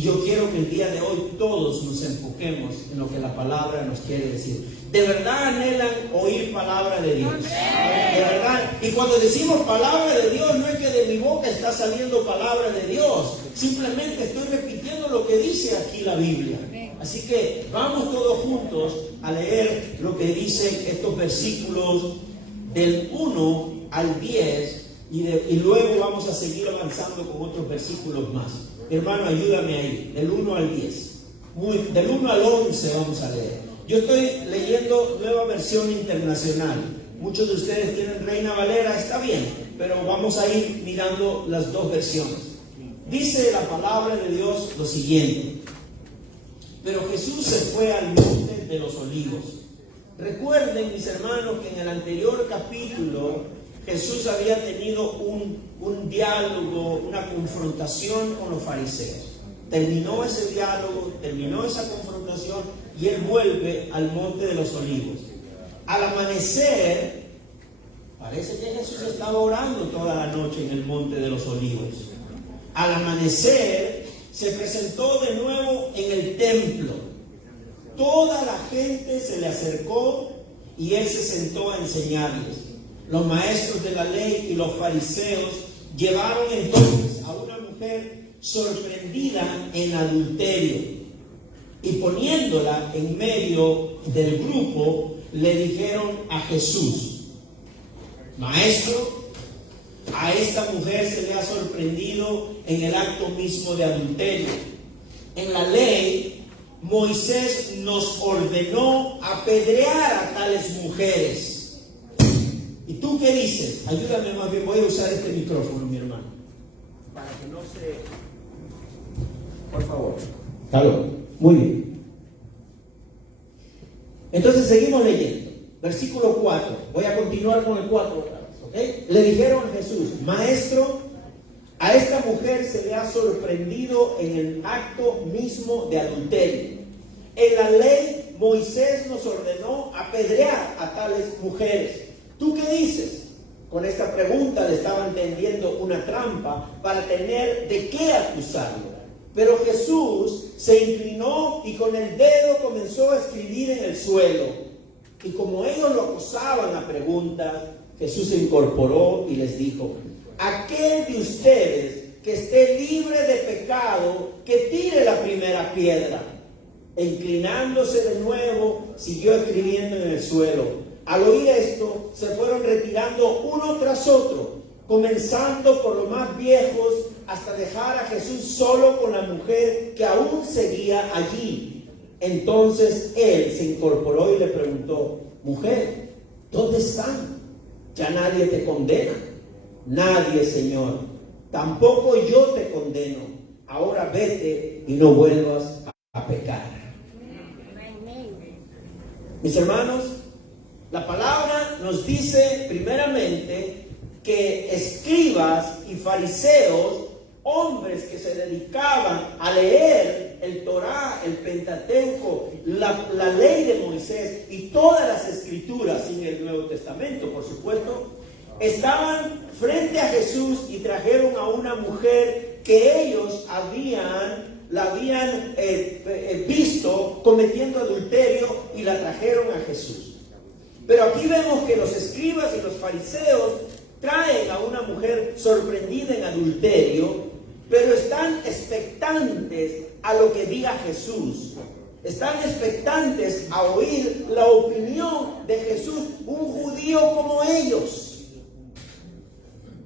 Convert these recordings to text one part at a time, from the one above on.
Y yo quiero que el día de hoy todos nos enfoquemos en lo que la palabra nos quiere decir. ¿De verdad anhelan oír palabra de Dios? De verdad. Y cuando decimos palabra de Dios, no es que de mi boca está saliendo palabra de Dios. Simplemente estoy repitiendo lo que dice aquí la Biblia. Así que vamos todos juntos a leer lo que dicen estos versículos del 1 al 10 y luego vamos a seguir avanzando con otros versículos más. Hermano, ayúdame ahí, del 1 al 10. Del 1 al 11 vamos a leer. Yo estoy leyendo Nueva Versión Internacional. Muchos de ustedes tienen Reina Valera, está bien, pero vamos a ir mirando las dos versiones. Dice la palabra de Dios lo siguiente: pero Jesús se fue al monte de los olivos. Recuerden, mis hermanos, que en el anterior capítulo Jesús había tenido un diálogo, una confrontación con los fariseos. Terminó ese diálogo, terminó esa confrontación y él vuelve al monte de los olivos. Al amanecer, parece que Jesús estaba orando toda la noche en el monte de los olivos. Al amanecer, se presentó de nuevo en el templo. Toda la gente se le acercó y él se sentó a enseñarles. Los maestros de la ley y los fariseos llevaron entonces a una mujer sorprendida en adulterio y poniéndola en medio del grupo, le dijeron a Jesús: Maestro, a esta mujer se le ha sorprendido en el acto mismo de adulterio. En la ley, Moisés nos ordenó apedrear a tales mujeres. ¿Y tú qué dices? Ayúdame más bien, voy a usar este micrófono, mi hermano, para que no se... Por favor. Claro, muy bien. Entonces seguimos leyendo. Versículo 4. Voy a continuar con el 4 otra vez, ¿ok? Le dijeron a Jesús: Maestro, a esta mujer se le ha sorprendido en el acto mismo de adulterio. En la ley, Moisés nos ordenó apedrear a tales mujeres. ¿Tú qué dices? Con esta pregunta le estaban tendiendo una trampa para tener de qué acusarlo. Pero Jesús se inclinó y con el dedo comenzó a escribir en el suelo. Y como ellos lo acosaban a preguntas, Jesús se incorporó y les dijo: aquel de ustedes que esté libre de pecado, que tire la primera piedra. E inclinándose de nuevo, siguió escribiendo en el suelo. Al oír esto, se fueron retirando uno tras otro, comenzando por los más viejos, hasta dejar a Jesús solo con la mujer que aún seguía allí. Entonces él se incorporó y le preguntó: Mujer, ¿dónde están? ¿Ya nadie te condena? Nadie, Señor. Tampoco yo te condeno. Ahora vete y no vuelvas a pecar. Mis hermanos, la palabra nos dice primeramente que escribas y fariseos, hombres que se dedicaban a leer el Torá, el Pentateuco, la ley de Moisés y todas las escrituras sin el Nuevo Testamento, por supuesto, estaban frente a Jesús y trajeron a una mujer que ellos la habían visto cometiendo adulterio y la trajeron a Jesús. Pero aquí vemos que los escribas y los fariseos traen a una mujer sorprendida en adulterio, pero están expectantes a lo que diga Jesús. Están expectantes a oír la opinión de Jesús, un judío como ellos.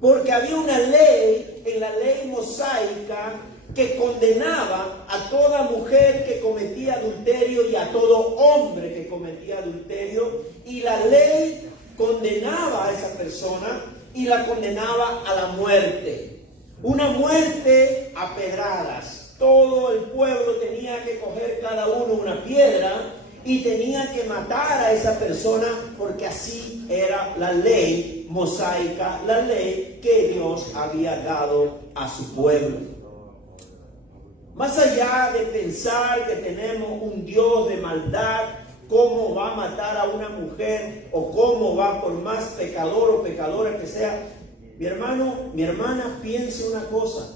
Porque había una ley, en la ley mosaica, que condenaba a toda mujer que cometía adulterio y a todo hombre que cometía adulterio, y la ley condenaba a esa persona y la condenaba a la muerte. Una muerte a pedradas. Todo el pueblo tenía que coger cada uno una piedra y tenía que matar a esa persona, porque así era la ley mosaica, la ley que Dios había dado a su pueblo. Más allá de pensar que tenemos un Dios de maldad, cómo va a matar a una mujer o cómo va, por más pecador o pecadora que sea, mi hermano, mi hermana, piense una cosa: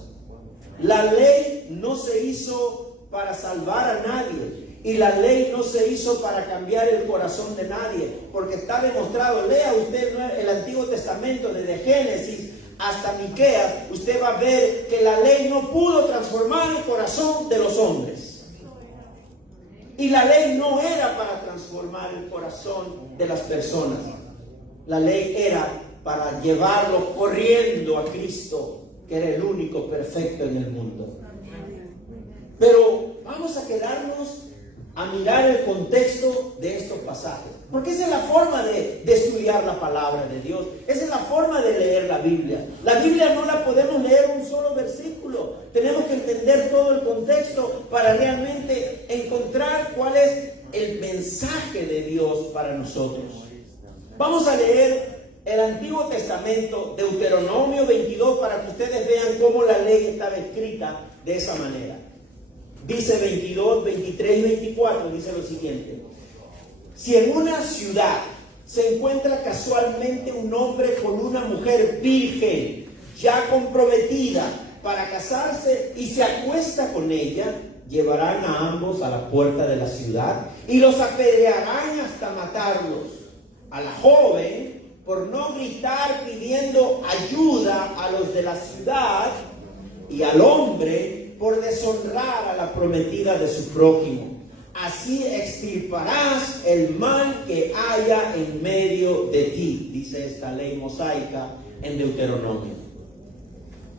La ley no se hizo para salvar a nadie. Y la ley no se hizo para cambiar el corazón de nadie. Porque está demostrado, lea usted el Antiguo Testamento desde Génesis hasta Miqueas, usted va a ver que la ley no pudo transformar el corazón de los hombres. Y la ley no era para transformar el corazón de las personas. La ley era para llevarlos corriendo a Cristo, que era el único perfecto en el mundo. Pero vamos a quedarnos a mirar el contexto de estos pasajes, porque esa es la forma de estudiar la palabra de Dios. Esa es la forma de leer la Biblia. La Biblia no la podemos leer un solo versículo. Tenemos que entender todo el contexto para realmente encontrar cuál es el mensaje de Dios para nosotros. Vamos a leer el Antiguo Testamento, Deuteronomio 22, para que ustedes vean cómo la ley estaba escrita de esa manera. Dice 22, 23 y 24, dice lo siguiente: si en una ciudad se encuentra casualmente un hombre con una mujer virgen, ya comprometida para casarse, y se acuesta con ella, llevarán a ambos a la puerta de la ciudad y los apedrearán hasta matarlos. A la joven, por no gritar pidiendo ayuda a los de la ciudad, y al hombre, por deshonrar a la prometida de su prójimo. Así extirparás el mal que haya en medio de ti, dice esta ley mosaica en Deuteronomio.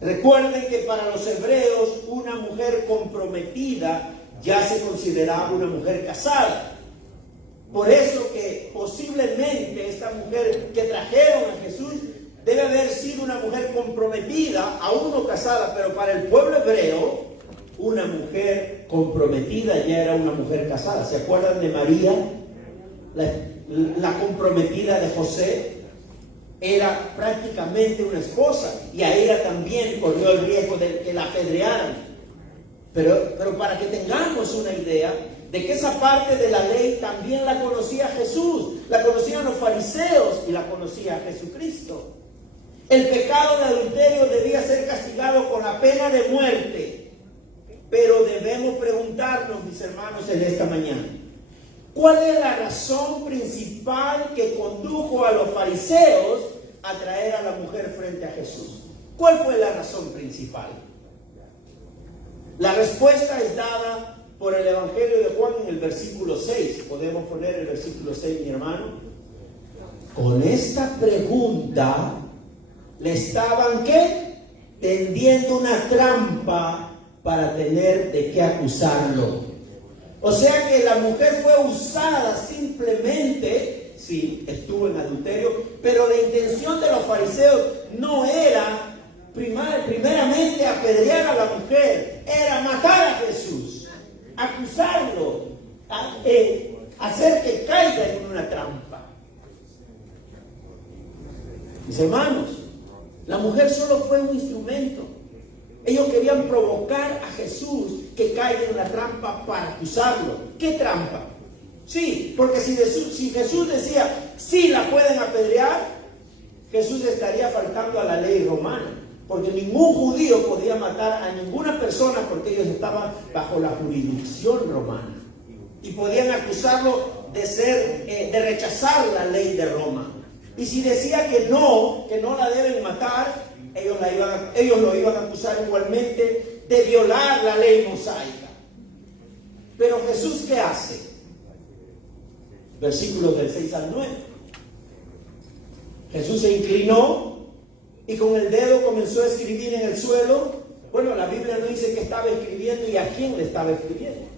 Recuerden que para los hebreos una mujer comprometida ya se consideraba una mujer casada. Por eso que posiblemente esta mujer que trajeron a Jesús debe haber sido una mujer comprometida, aún no casada, pero para el pueblo hebreo una mujer comprometida ya era una mujer casada. ¿Se acuerdan de María, la comprometida de José? Era prácticamente una esposa, y a ella también corrió el riesgo de que la apedrearan. Pero para que tengamos una idea de que esa parte de la ley también la conocía Jesús, la conocían los fariseos y la conocía Jesucristo. El pecado de adulterio debía ser castigado con la pena de muerte. Pero debemos preguntarnos, mis hermanos, en esta mañana, ¿cuál es la razón principal que condujo a los fariseos a traer a la mujer frente a Jesús? ¿Cuál fue la razón principal? La respuesta es dada por el Evangelio de Juan en el versículo 6. ¿Podemos poner el versículo 6, mi hermano? Con esta pregunta le estaban, ¿qué? Tendiendo una trampa para tener de qué acusarlo. O sea que la mujer fue usada simplemente, sí, estuvo en adulterio, pero la intención de los fariseos no era primeramente apedrear a la mujer, era matar a Jesús, acusarlo, hacer que caiga en una trampa. Mis hermanos, la mujer solo fue un instrumento. Ellos querían provocar a Jesús que caiga en una trampa para acusarlo. ¿Qué trampa? Sí, porque si Jesús decía, sí la pueden apedrear, Jesús estaría faltando a la ley romana. Porque ningún judío podía matar a ninguna persona porque ellos estaban bajo la jurisdicción romana. Y podían acusarlo de rechazar la ley de Roma. Y si decía que no la deben matar, ellos lo iban a acusar igualmente de violar la ley mosaica. Pero Jesús, ¿qué hace? Versículos del 6 al 9. Jesús se inclinó y con el dedo comenzó a escribir en el suelo. Bueno, la Biblia no dice que estaba escribiendo y a quién le estaba escribiendo.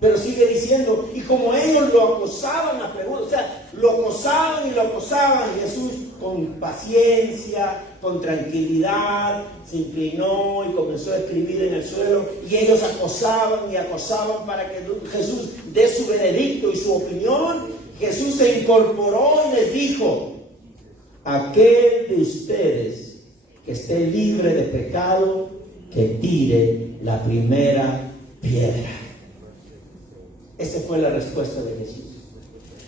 Pero sigue diciendo, y como ellos lo acosaban a preguntas, o sea, lo acosaban y lo acosaban, Jesús con paciencia, con tranquilidad, se inclinó y comenzó a escribir en el suelo, y ellos acosaban y acosaban para que Jesús dé su veredicto y su opinión. Jesús se incorporó y les dijo, aquel de ustedes que esté libre de pecado, que tire la primera piedra. Esa fue la respuesta de Jesús.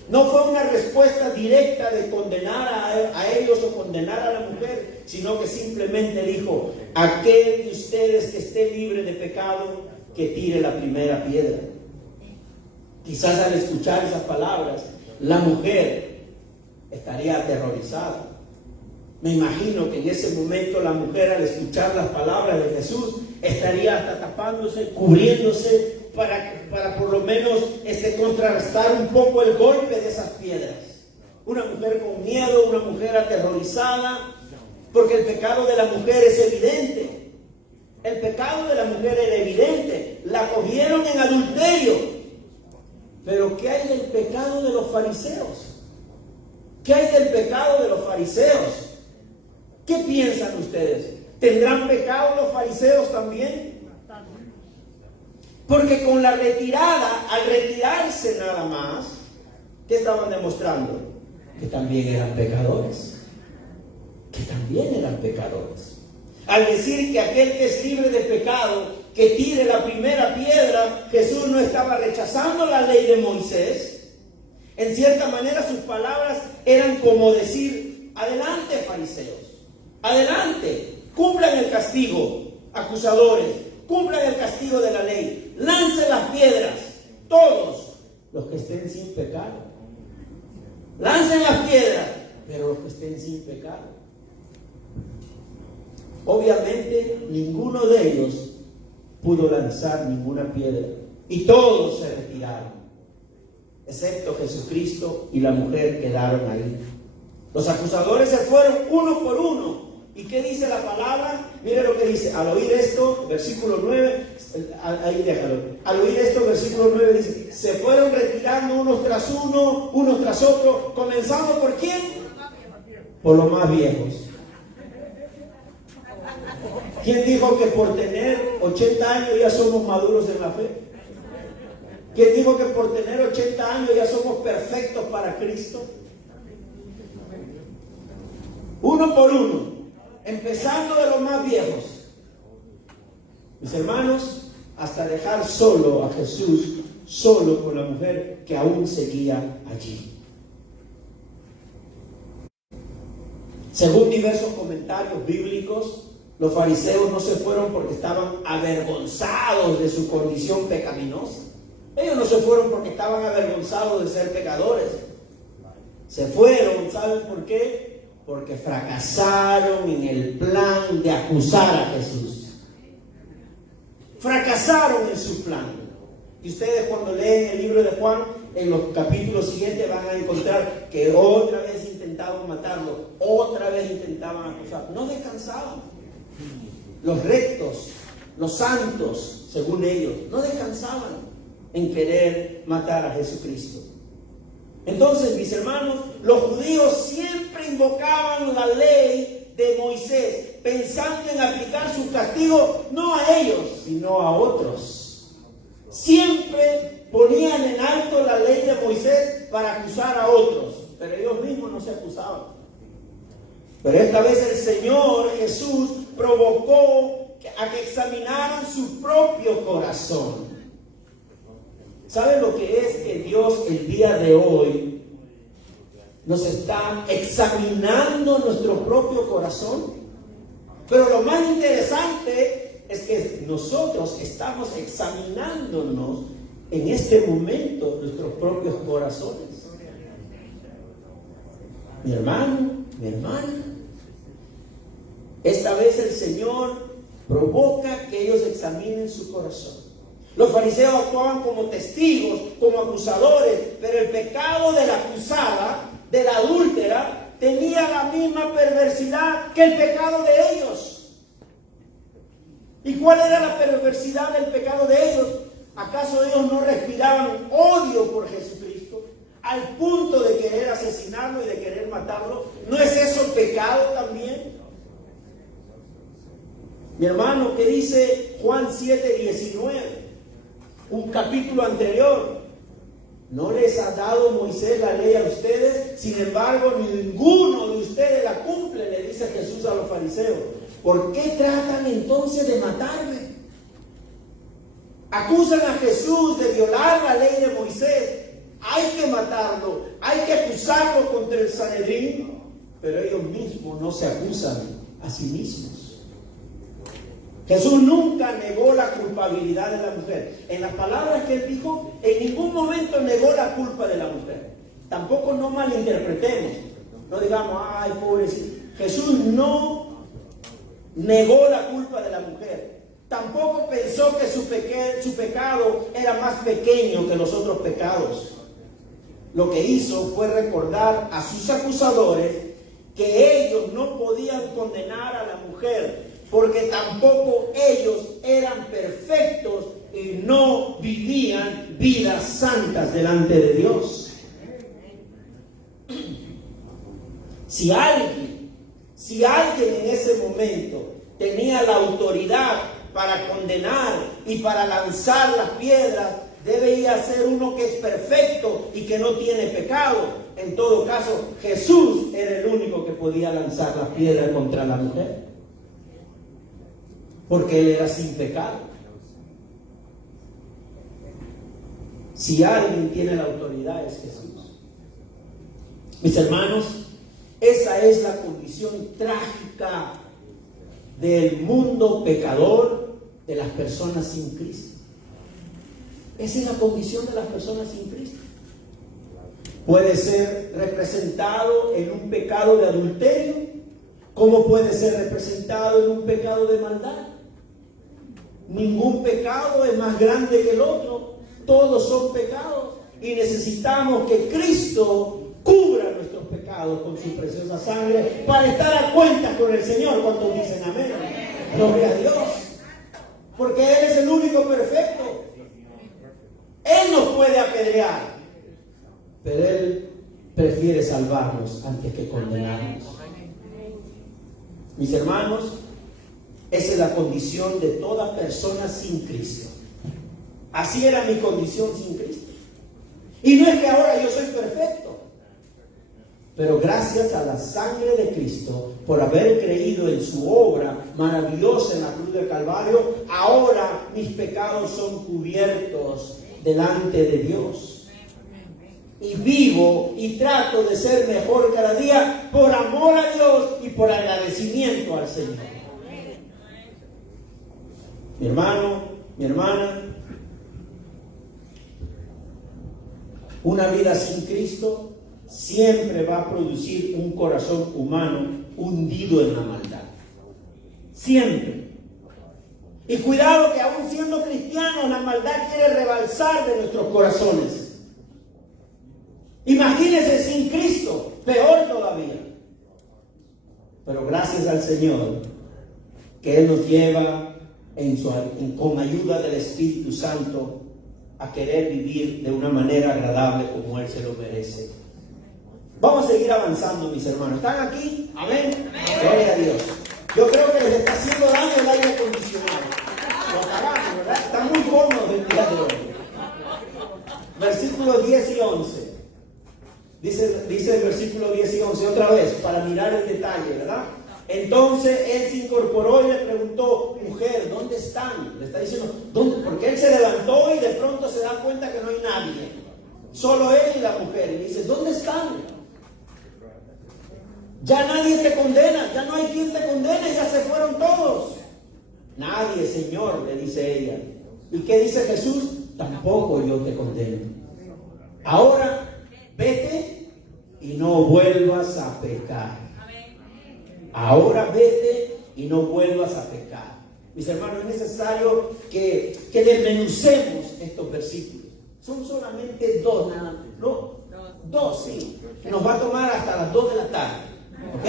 No fue una respuesta directa de condenar a ellos o condenar a la mujer, sino que simplemente dijo: aquel de ustedes que esté libre de pecado, que tire la primera piedra. Quizás al escuchar esas palabras, la mujer estaría aterrorizada. Me imagino que en ese momento la mujer, al escuchar las palabras de Jesús, estaría hasta tapándose, cubriéndose, para por lo menos contrarrestar un poco el golpe de esas piedras. Una mujer con miedo, una mujer aterrorizada, porque el pecado de la mujer es evidente. El pecado de la mujer era evidente. La cogieron en adulterio. Pero ¿qué hay del pecado de los fariseos? ¿Qué hay del pecado de los fariseos? ¿Qué piensan ustedes? ¿Tendrán pecado los fariseos también? Porque con la retirada, al retirarse nada más, ¿qué estaban demostrando? Que también eran pecadores. Que también eran pecadores. Al decir que aquel que es libre de pecado, que tire la primera piedra, Jesús no estaba rechazando la ley de Moisés. En cierta manera sus palabras eran como decir: adelante, fariseos, adelante, cumplan el castigo, acusadores, cumplan el castigo de la ley, lancen las piedras, todos los que estén sin pecado. Lancen las piedras, pero los que estén sin pecado. Obviamente ninguno de ellos pudo lanzar ninguna piedra y todos se retiraron, excepto Jesucristo y la mujer quedaron ahí. Los acusadores se fueron uno por uno. ¿Y qué dice la palabra? Mire lo que dice. Al oír esto, versículo 9, ahí déjalo. Al oír esto, versículo 9 dice: se fueron retirando unos tras uno, unos tras otro, comenzando ¿por quién? Por los más viejos. ¿Quién dijo que por tener 80 años ya somos maduros en la fe? ¿Quién dijo que por tener 80 años ya somos perfectos para Cristo? Uno por uno, empezando de los más viejos. Mis hermanos, hasta dejar solo a Jesús, solo con la mujer que aún seguía allí. Según diversos comentarios bíblicos, los fariseos no se fueron porque estaban avergonzados de su condición pecaminosa. Ellos no se fueron porque estaban avergonzados de ser pecadores. Se fueron, ¿saben por qué? Porque fracasaron en el plan de acusar a Jesús. Fracasaron en su plan. Y ustedes, cuando leen el libro de Juan, en los capítulos siguientes van a encontrar que otra vez intentaban matarlo, otra vez intentaban acusarlo. No descansaban. Los rectos, los santos, según ellos, no descansaban en querer matar a Jesucristo. Entonces, mis hermanos, los judíos siempre invocaban la ley de Moisés, pensando en aplicar su castigo no a ellos, sino a otros. Siempre ponían en alto la ley de Moisés para acusar a otros, pero ellos mismos no se acusaban. Pero esta vez el Señor Jesús provocó a que examinaran su propio corazón. ¿Saben lo que es que Dios el día de hoy nos está examinando nuestro propio corazón? Pero lo más interesante es que nosotros estamos examinándonos en este momento nuestros propios corazones. Mi hermano, mi hermana, esta vez el Señor provoca que ellos examinen su corazón. Los fariseos actuaban como testigos, como acusadores, pero el pecado de la acusada, de la adúltera, tenía la misma perversidad que el pecado de ellos. ¿Y cuál era la perversidad del pecado de ellos? ¿Acaso ellos no respiraban odio por Jesucristo al punto de querer asesinarlo y de querer matarlo? ¿No es eso pecado también? Mi hermano, ¿qué dice Juan 7:19? Un capítulo anterior. ¿No les ha dado Moisés la ley a ustedes? Sin embargo, ninguno de ustedes la cumple, le dice Jesús a los fariseos. ¿Por qué tratan entonces de matarme? Acusan a Jesús de violar la ley de Moisés, hay que matarlo, hay que acusarlo contra el Sanedrín, pero ellos mismos no se acusan a sí mismos. Jesús nunca negó la culpabilidad de la mujer. En las palabras que él dijo, en ningún momento negó la culpa de la mujer. Tampoco no malinterpretemos. No digamos, ay, pobrecito. Jesús no negó la culpa de la mujer. Tampoco pensó que su pecado era más pequeño que los otros pecados. Lo que hizo fue recordar a sus acusadores que ellos no podían condenar a la mujer, porque tampoco ellos eran perfectos y no vivían vidas santas delante de Dios. Si alguien en ese momento tenía la autoridad para condenar y para lanzar las piedras, debía ser uno que es perfecto y que no tiene pecado. En todo caso, Jesús era el único que podía lanzar las piedras contra la mujer, porque él era sin pecado. Si alguien tiene la autoridad, es Jesús. Mis hermanos, esa es la condición trágica del mundo pecador, de las personas sin Cristo. Esa es la condición de las personas sin Cristo. Puede ser representado en un pecado de adulterio, como puede ser representado en un pecado de maldad. Ningún pecado es más grande que el otro. Todos son pecados y necesitamos que Cristo cubra nuestros pecados con su preciosa sangre para estar a cuenta con el Señor. Cuando dicen amén, gloria a Dios, porque Él es el único perfecto. Él nos puede apedrear, pero Él prefiere salvarnos antes que condenarnos. Mis hermanos, esa es la condición de toda persona sin Cristo. Así era mi condición sin Cristo. Y no es que ahora yo soy perfecto, pero gracias a la sangre de Cristo, por haber creído en su obra maravillosa en la cruz del Calvario, ahora mis pecados son cubiertos delante de Dios. Y vivo y trato de ser mejor cada día por amor a Dios y por agradecimiento al Señor. Mi hermano, mi hermana, una vida sin Cristo siempre va a producir un corazón humano hundido en la maldad. Siempre. Y cuidado que aún siendo cristianos, la maldad quiere rebalsar de nuestros corazones. Imagínense sin Cristo, peor todavía. Pero gracias al Señor, que Él nos lleva con ayuda del Espíritu Santo a querer vivir de una manera agradable como Él se lo merece. Vamos a seguir avanzando, mis hermanos. ¿Están aquí? Amén. Gloria a Dios. Yo creo que les está haciendo daño el aire acondicionado. Lo apagamos, ¿verdad? Están muy cómodos el día de hoy. Versículos 10 y 11. Dice el versículo 10 y 11 otra vez, para mirar el detalle, ¿verdad? Entonces él se incorporó y le preguntó: mujer, ¿dónde están? Le está diciendo, ¿dónde? Porque él se levantó y de pronto se da cuenta que no hay nadie. Solo él y la mujer. Y dice: ¿dónde están? Ya nadie te condena, ya no hay quien te condene, ya se fueron todos. Nadie, Señor, le dice ella. ¿Y qué dice Jesús? Tampoco yo te condeno. Ahora, vete y no vuelvas a pecar. Ahora vete y no vuelvas a pecar. Mis hermanos, es necesario que desmenucemos estos versículos. Son solamente dos, nada más. No, dos, sí. Nos va a tomar hasta las 2 de la tarde. ¿Ok?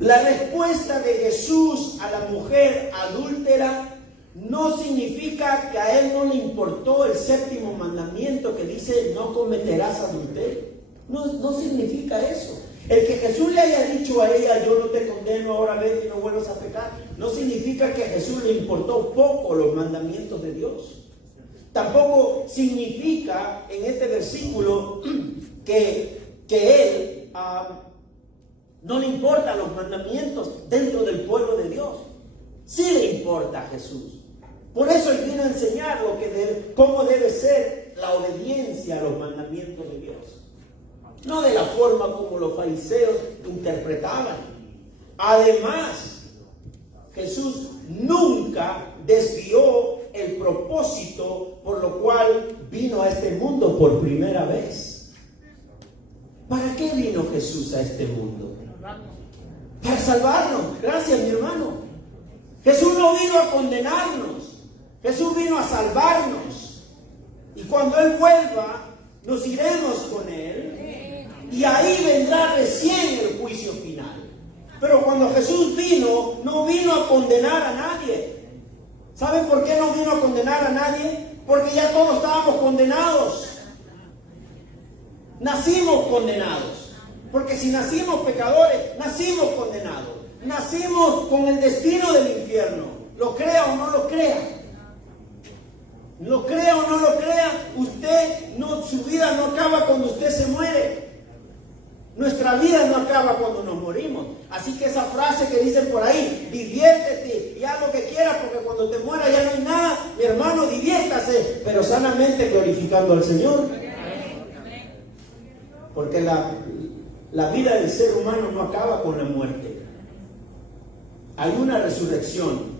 La respuesta de Jesús a la mujer adúltera no significa que a Él no le importó el 7º mandamiento que dice: no cometerás adulterio. No significa eso. El que Jesús le haya dicho a ella: yo no te condeno, ahora vete y no vuelvas a pecar, no significa que a Jesús le importó poco los mandamientos de Dios. Tampoco significa en este versículo que Él no le importan los mandamientos dentro del pueblo de Dios. Sí le importa a Jesús. Por eso Él vino a enseñar cómo debe ser la obediencia a los mandamientos de Dios. No de la forma como los fariseos interpretaban. Además, Jesús nunca desvió el propósito por lo cual vino a este mundo por primera vez. ¿Para qué vino Jesús a este mundo? Para salvarnos. Gracias, mi hermano. Jesús no vino a condenarnos. Jesús vino a salvarnos. Y cuando Él vuelva, nos iremos con Él. Y ahí vendrá recién el juicio final. Pero cuando Jesús vino, no vino a condenar a nadie. ¿Saben por qué no vino a condenar a nadie? Porque ya todos estábamos condenados. Nacimos condenados. Porque si nacimos pecadores, nacimos condenados. Nacimos con el destino del infierno. Lo crea o no lo crea. Lo crea o no lo crea, su vida no acaba cuando usted se muere. Nuestra vida no acaba cuando nos morimos. Así que esa frase que dicen por ahí, diviértete y haz lo que quieras, porque cuando te mueras ya no hay nada. Mi hermano, diviértase, pero sanamente glorificando al Señor. Porque la vida del ser humano no acaba con la muerte. Hay una resurrección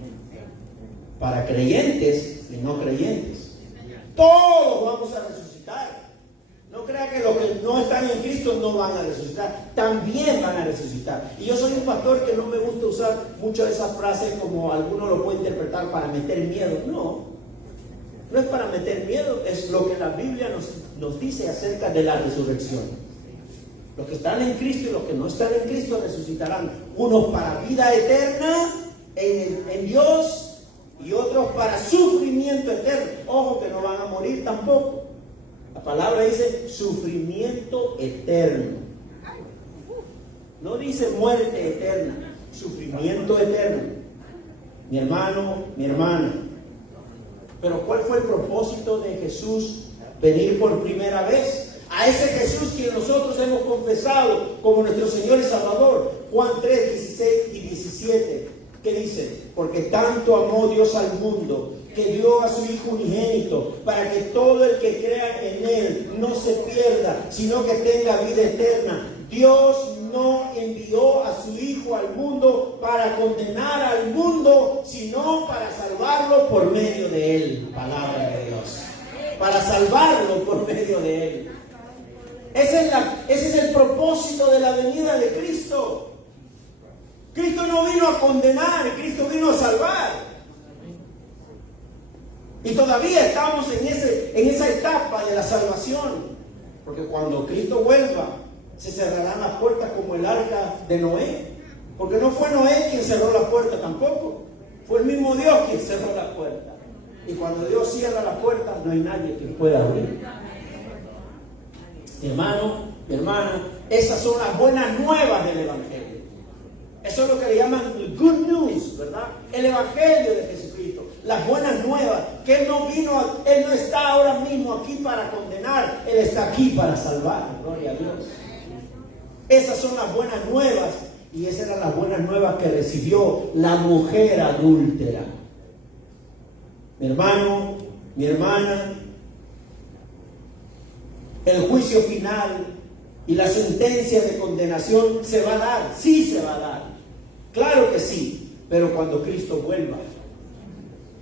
para creyentes y no creyentes. Todos vamos a resucitar. No crea que los que no están en Cristo no van a resucitar. También van a resucitar. Y yo soy un pastor que no me gusta usar mucho esas frases como algunos lo pueden interpretar para meter miedo. No es para meter miedo, es lo que la Biblia nos dice acerca de la resurrección. Los que están en Cristo y los que no están en Cristo resucitarán. Unos para vida eterna en Dios y otros para sufrimiento eterno. Ojo que no van a morir tampoco. La palabra dice sufrimiento eterno. No dice muerte eterna, sufrimiento eterno. Mi hermano, mi hermana. Pero ¿cuál fue el propósito de Jesús venir por primera vez? A ese Jesús que nosotros hemos confesado como nuestro Señor y Salvador. Juan 3, 16 y 17. ¿Qué dice? Porque tanto amó Dios al mundo, que dio a su Hijo unigénito, para que todo el que crea en Él no se pierda, sino que tenga vida eterna. Dios no envió a su Hijo al mundo para condenar al mundo, sino para salvarlo por medio de Él. Palabra de Dios. Para salvarlo por medio de Él. Ese es el propósito de la venida de Cristo. Cristo no vino a condenar, Cristo vino a salvar. Y todavía estamos en esa etapa de la salvación. Porque cuando Cristo vuelva, se cerrarán las puertas como el arca de Noé. Porque no fue Noé quien cerró la puerta tampoco. Fue el mismo Dios quien cerró la puerta. Y cuando Dios cierra la puerta, no hay nadie que pueda abrir. Mi hermano, mi hermana, esas son las buenas nuevas del Evangelio. Eso es lo que le llaman el good news, ¿verdad? El Evangelio de Jesucristo. Las buenas nuevas. Que Él no está ahora mismo aquí para condenar. Él está aquí para salvar. Gloria a Dios. Esas son las buenas nuevas. Y esas eran las buenas nuevas que recibió la mujer adúltera. Mi hermano, mi hermana, el juicio final y la sentencia de condenación se va a dar, sí se va a dar, claro que sí, pero cuando Cristo vuelva.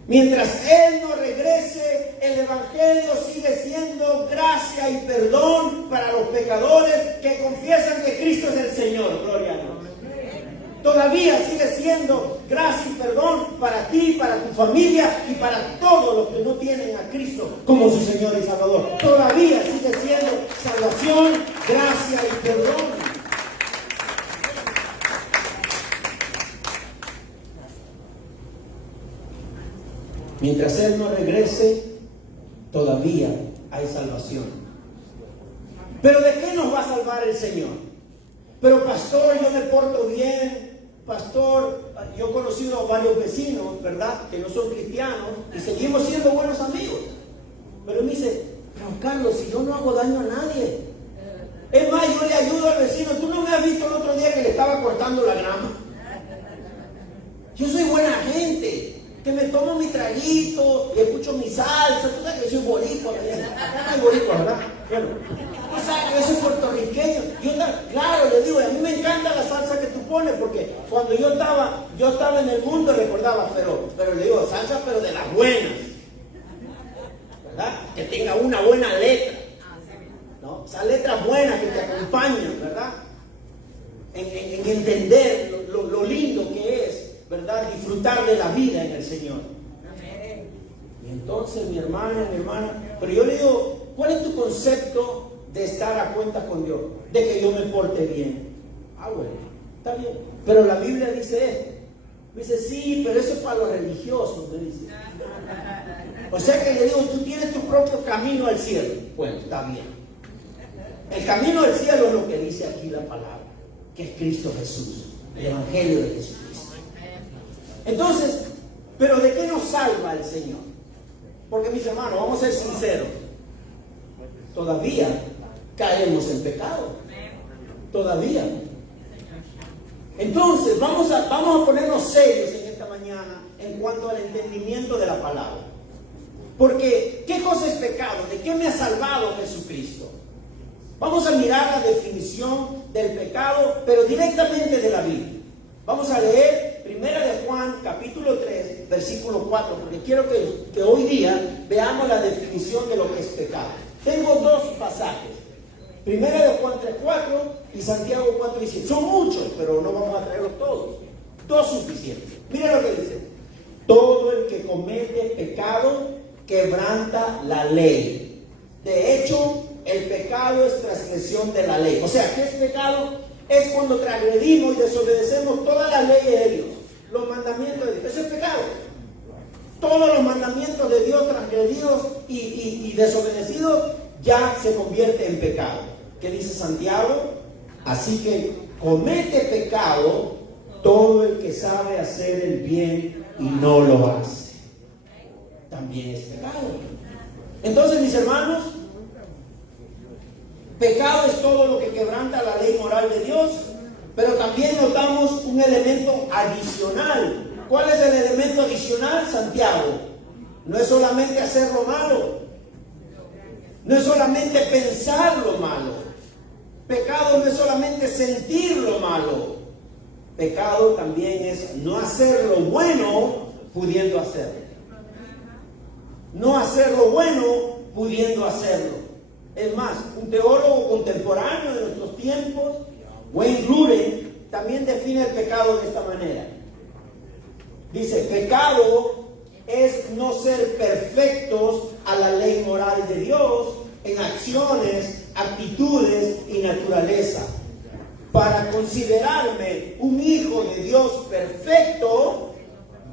Mientras Él no regrese, el Evangelio sigue siendo gracia y perdón para los pecadores que confiesan que Cristo es el Señor. Gloria a Dios. Todavía sigue siendo gracia y perdón para ti, para tu familia y para todos los que no tienen a Cristo como su Señor y Salvador. Todavía sigue siendo salvación, gracia y perdón. Mientras Él no regrese, todavía hay salvación. ¿Pero de qué nos va a salvar el Señor? Pero pastor, yo me porto bien. Pastor, yo he conocido a varios vecinos, ¿verdad?, que no son cristianos y seguimos siendo buenos amigos. Pero me dice, pero Carlos, si yo no hago daño a nadie. Es más, yo le ayudo al vecino. ¿Tú no me has visto el otro día que le estaba cortando la grama? Yo soy buena gente. que me tomo mi traguito y escucho mi salsa. Tú sabes que soy boricua, me dicen. Acá no hay boricua, ¿verdad? Bueno, tú sabes que yo soy puertorriqueño. Claro, le digo, a mí me encanta la salsa que tú pones, porque cuando yo estaba en el mundo recordaba, pero le digo, salsa pero de las buenas, ¿verdad? Que tenga una buena letra, ¿no? Esas letras buenas que te acompañan, ¿verdad? En entender lo lindo que es, ¿verdad? Disfrutar de la vida en el Señor. Y entonces, mi hermano, mi hermana, pero yo le digo, ¿cuál es tu concepto de estar a cuentas con Dios? De que yo me porte bien. Ah, bueno, está bien. Pero la Biblia dice esto. Dice, sí, pero eso es para los religiosos, me dice. O sea que le digo, tú tienes tu propio camino al cielo. Bueno, está bien. El camino al cielo es lo que dice aquí la palabra, que es Cristo Jesús, el Evangelio de Jesucristo. Entonces, ¿pero de qué nos salva el Señor? Porque mis hermanos, vamos a ser sinceros, todavía caemos en pecado. Todavía. Entonces, vamos a ponernos serios en esta mañana en cuanto al entendimiento de la palabra. Porque, ¿qué cosa es pecado? ¿De qué me ha salvado Jesucristo? Vamos a mirar la definición del pecado, pero directamente de la Biblia. Vamos a leer 1 de Juan, capítulo 3, versículo 4, porque quiero que hoy día veamos la definición de lo que es pecado. Tengo dos pasajes, 1 de Juan 3, 4 y Santiago 4, 17. Son muchos, pero no vamos a traerlos todos. Dos suficientes. Miren lo que dice. Todo el que comete pecado quebranta la ley. De hecho, el pecado es transgresión de la ley. O sea, ¿qué es pecado? Es cuando transgredimos y desobedecemos todas las leyes de Dios, los mandamientos de Dios. Eso es pecado. Todos los mandamientos de Dios transgredidos y desobedecidos ya se convierte en pecado. ¿Qué dice Santiago? Así que comete pecado todo el que sabe hacer el bien y no lo hace. También es pecado. Entonces, mis hermanos, pecado es todo lo que quebranta la ley moral de Dios, pero también notamos un elemento adicional. ¿Cuál es el elemento adicional, Santiago? No es solamente hacer lo malo, no es solamente pensar lo malo. Pecado no es solamente sentir lo malo. Pecado también es no hacer lo bueno pudiendo hacerlo. No hacer lo bueno pudiendo hacerlo. Es más, un teólogo contemporáneo de nuestros tiempos, Wayne Grudem, también define el pecado de esta manera. Dice, pecado es no ser perfectos a la ley moral de Dios en acciones, actitudes y naturaleza. Para considerarme un hijo de Dios perfecto,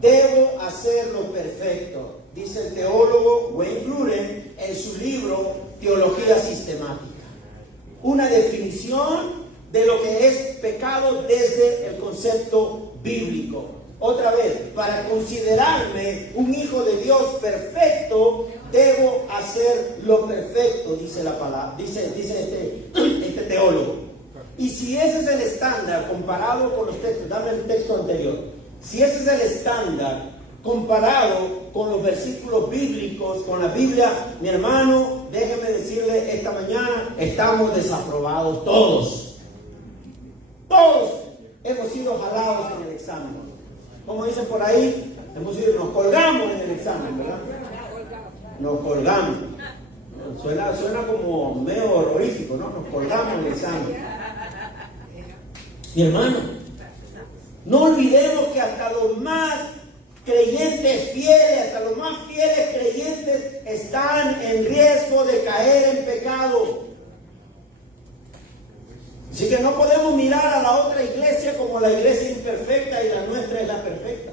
debo hacerlo perfecto. Dice el teólogo Wayne Grudem en su libro Teología Sistemática. Una definición de lo que es pecado desde el concepto bíblico. Otra vez, para considerarme un hijo de Dios perfecto, debo hacer lo perfecto, dice la palabra, dice este teólogo. Y si ese es el estándar comparado con los textos, dame el texto anterior. Si ese es el estándar comparado con los versículos bíblicos, con la Biblia, mi hermano, déjeme decirle esta mañana, estamos desaprobados todos. Todos hemos sido jalados en el examen. Como dicen por ahí, nos colgamos en el examen, ¿verdad? Nos colgamos. Suena como medio horrorífico, ¿no? Nos colgamos en el examen. Mi hermano, no olvidemos que hasta los más creyentes fieles, hasta los más fieles creyentes están en riesgo de caer en pecado. Así que no podemos mirar a la otra iglesia como la iglesia imperfecta y la nuestra es la perfecta.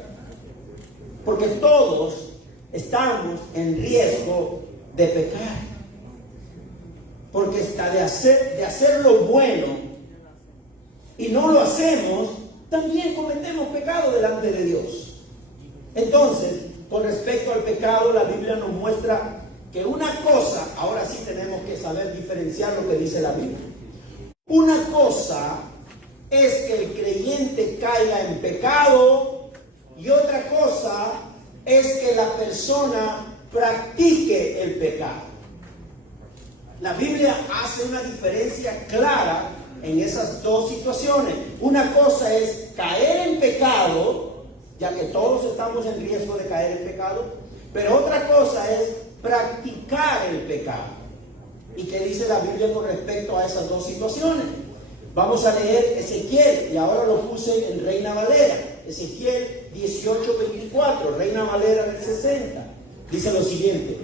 Porque todos estamos en riesgo de pecar. Porque está de hacer lo bueno y no lo hacemos, también cometemos pecado delante de Dios. Entonces, con respecto al pecado, la Biblia nos muestra que una cosa, ahora sí tenemos que saber diferenciar lo que dice la Biblia. Una cosa es que el creyente caiga en pecado y otra cosa es que la persona practique el pecado. La Biblia hace una diferencia clara en esas dos situaciones. Una cosa es caer en pecado, ya que todos estamos en riesgo de caer en pecado, pero otra cosa es practicar el pecado. ¿Y qué dice la Biblia con respecto a esas dos situaciones? Vamos a leer Ezequiel, y ahora lo puse en Reina Valera. Ezequiel 18:24, Reina Valera del 60. Dice lo siguiente: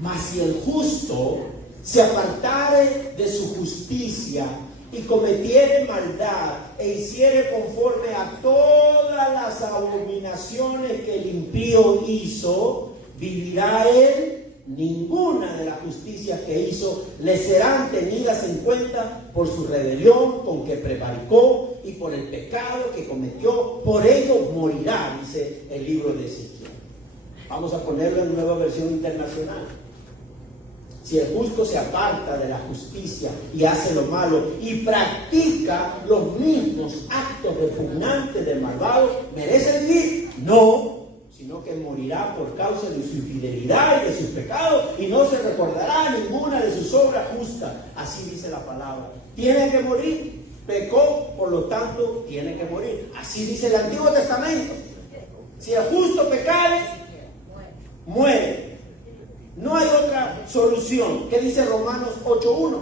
mas si el justo se apartare de su justicia y cometiere maldad e hiciere conforme a todas las abominaciones que el impío hizo, vivirá él. Ninguna de las justicias que hizo le serán tenidas en cuenta por su rebelión con que prevaricó y por el pecado que cometió. Por ello morirá, dice el libro de Ezequiel. Vamos a ponerlo en Nueva Versión Internacional. Si el justo se aparta de la justicia y hace lo malo y practica los mismos actos repugnantes del malvado, ¿merece vivir? No, sino que morirá por causa de su infidelidad y de sus pecados, y no se recordará ninguna de sus obras justas. Así dice la palabra. Tiene que morir. Pecó, por lo tanto, tiene que morir. Así dice el Antiguo Testamento. Si el justo pecare, muere. No hay otra solución. ¿Qué dice Romanos 8:1?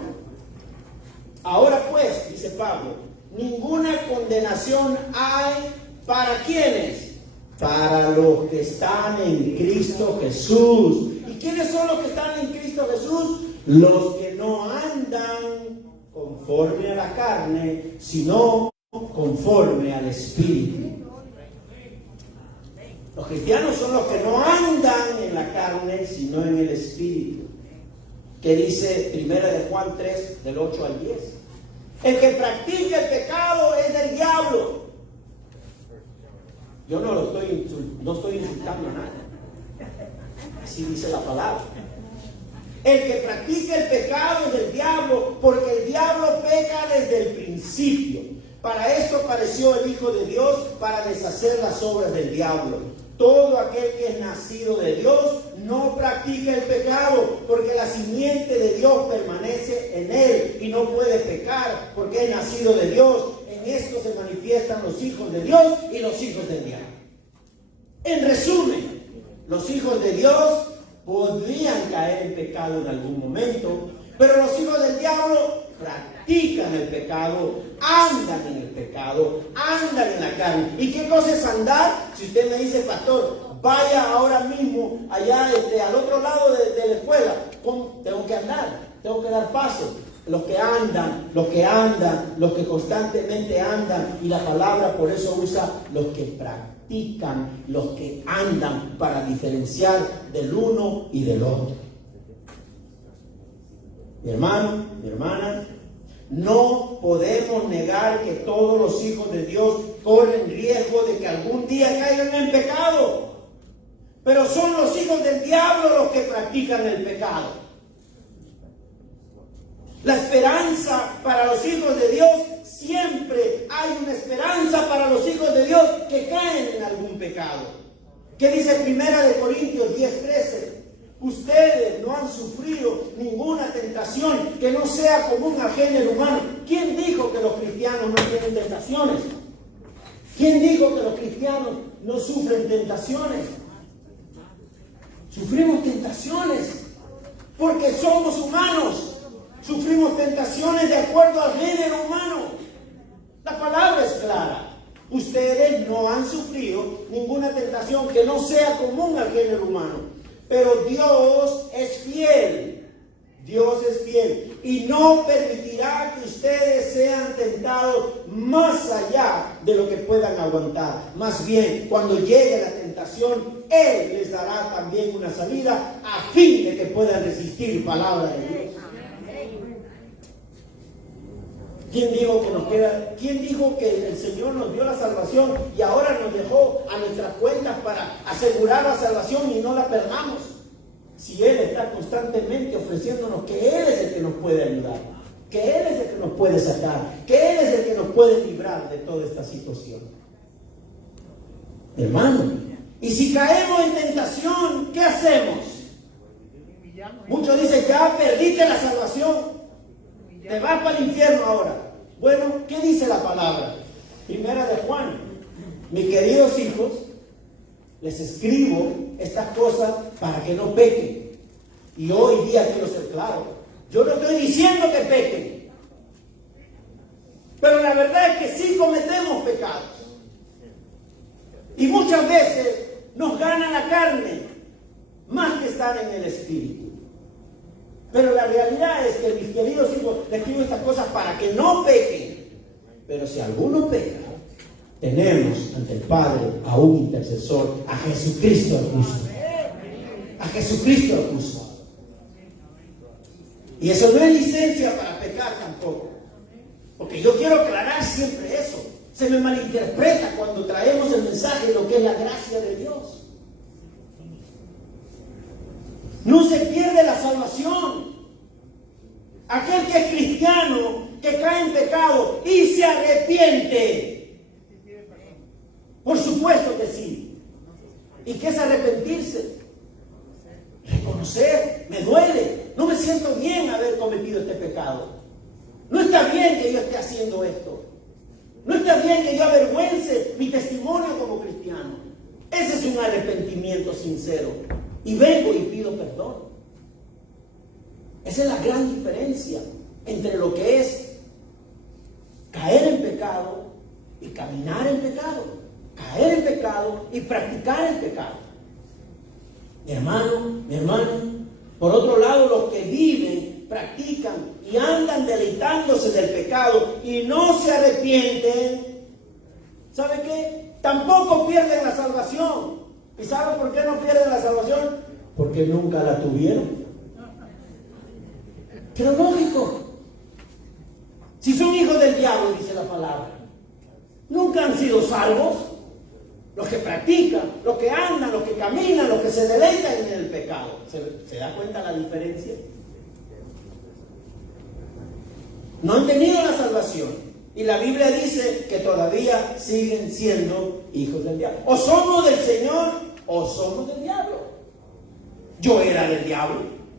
Ahora pues, dice Pablo, ninguna condenación hay para quienes, para los que están en Cristo Jesús. ¿Y quiénes son los que están en Cristo Jesús? Los que no andan conforme a la carne, sino conforme al Espíritu. Los cristianos son los que no andan en la carne, sino en el Espíritu. Que dice 1 de Juan 3, del 8 al 10. El que practica el pecado es del diablo. Yo no estoy insultando a nadie. Así dice la palabra. El que practica el pecado es del diablo, porque el diablo peca desde el principio. Para esto apareció el Hijo de Dios, para deshacer las obras del diablo. Todo aquel que es nacido de Dios no practica el pecado, porque la simiente de Dios permanece en él y no puede pecar, porque es nacido de Dios. En esto se manifiestan los hijos de Dios y los hijos del diablo. En resumen, los hijos de Dios podrían caer en pecado en algún momento, pero los hijos del diablo practican el pecado, andan en el pecado, andan en la carne. ¿Y qué cosa es andar? Si usted me dice, pastor, vaya ahora mismo allá al otro lado de la escuela, tengo que andar, tengo que dar paso. Los que andan, los que constantemente andan, y la palabra por eso usa los que practican, los que andan, para diferenciar del uno y del otro. Mi hermano, mi hermana, no podemos negar que todos los hijos de Dios corren riesgo de que algún día caigan en pecado. Pero son los hijos del diablo los que practican el pecado. La esperanza para los hijos de Dios, siempre hay una esperanza para los hijos de Dios que caen en algún pecado. ¿Qué dice 1 Corintios 10:13? Ustedes no han sufrido ninguna tentación que no sea común al género humano. ¿Quién dijo que los cristianos no tienen tentaciones? ¿Quién dijo que los cristianos no sufren tentaciones? Sufrimos tentaciones porque somos humanos. Sufrimos tentaciones de acuerdo al género humano. La palabra es clara. Ustedes no han sufrido ninguna tentación que no sea común al género humano. Pero Dios es fiel. Dios es fiel. Y no permitirá que ustedes sean tentados más allá de lo que puedan aguantar. Más bien, cuando llegue la tentación, Él les dará también una salida a fin de que puedan resistir palabra de Dios. ¿Quién dijo que el Señor nos dio la salvación y ahora nos dejó a nuestras cuentas para asegurar la salvación y no la perdamos? Si Él está constantemente ofreciéndonos que Él es el que nos puede ayudar, que Él es el que nos puede sacar, que Él es el que nos puede librar de toda esta situación. Hermano, Y si caemos en tentación, ¿qué hacemos? Muchos dicen, ya perdiste la salvación, te vas para el infierno ahora. Bueno, ¿qué dice la palabra? Primera de Juan: mis queridos hijos, les escribo estas cosas para que no pequen. Y hoy día quiero ser claro, yo no estoy diciendo que pequen, pero la verdad es que sí cometemos pecados. Y muchas veces nos gana la carne más que estar en el espíritu. Pero la realidad es que, mis queridos hijos, les escribo estas cosas para que no pequen. Pero si alguno peca, tenemos ante el Padre a un intercesor, a Jesucristo el justo. A Jesucristo el justo. Y eso no es licencia para pecar tampoco. Porque yo quiero aclarar siempre eso. Se me malinterpreta cuando traemos el mensaje de lo que es la gracia de Dios. No se pierde la salvación. Aquel que es cristiano, que cae en pecado y se arrepiente, por supuesto que sí. ¿Y qué es arrepentirse? Reconocer, me duele, no me siento bien haber cometido este pecado. No está bien que yo esté haciendo esto. No está bien que yo avergüence mi testimonio como cristiano. Ese es un arrepentimiento sincero. Y vengo y pido perdón. Esa es la gran diferencia entre lo que es caer en pecado y caminar en pecado. Caer en pecado y practicar el pecado. Mi hermano, por otro lado, los que viven, practican y andan deleitándose del pecado y no se arrepienten, ¿sabe qué? Tampoco pierden la salvación. ¿Y saben por qué no pierden la salvación? Porque nunca la tuvieron. Pero lógico. Si son hijos del diablo, dice la palabra, nunca han sido salvos. Los que practican, los que andan, los que caminan, los que se deleitan en el pecado. ¿Se da cuenta la diferencia? No han tenido la salvación. Y la Biblia dice que todavía siguen siendo hijos del diablo. O somos del Señor o somos del diablo. Yo era del diablo.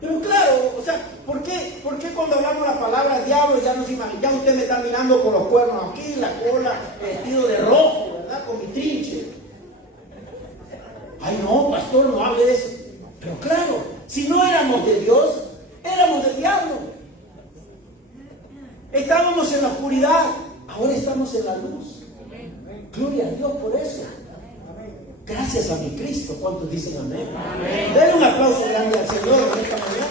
Pero claro, o sea, ¿por qué cuando hablamos la palabra diablo ya nos imaginamos? Ya usted me está mirando con los cuernos aquí, la cola, vestido de rojo, ¿verdad? Con mi trinche. Ay, no, pastor, no hable de eso. Pero claro, si no éramos de Dios, éramos del diablo. Estábamos en la oscuridad, ahora estamos en la luz. Gloria a Dios por eso. Gracias a mi Cristo. ¿Cuántos dicen amén? Amén. Denle un aplauso grande al Señor en esta mañana.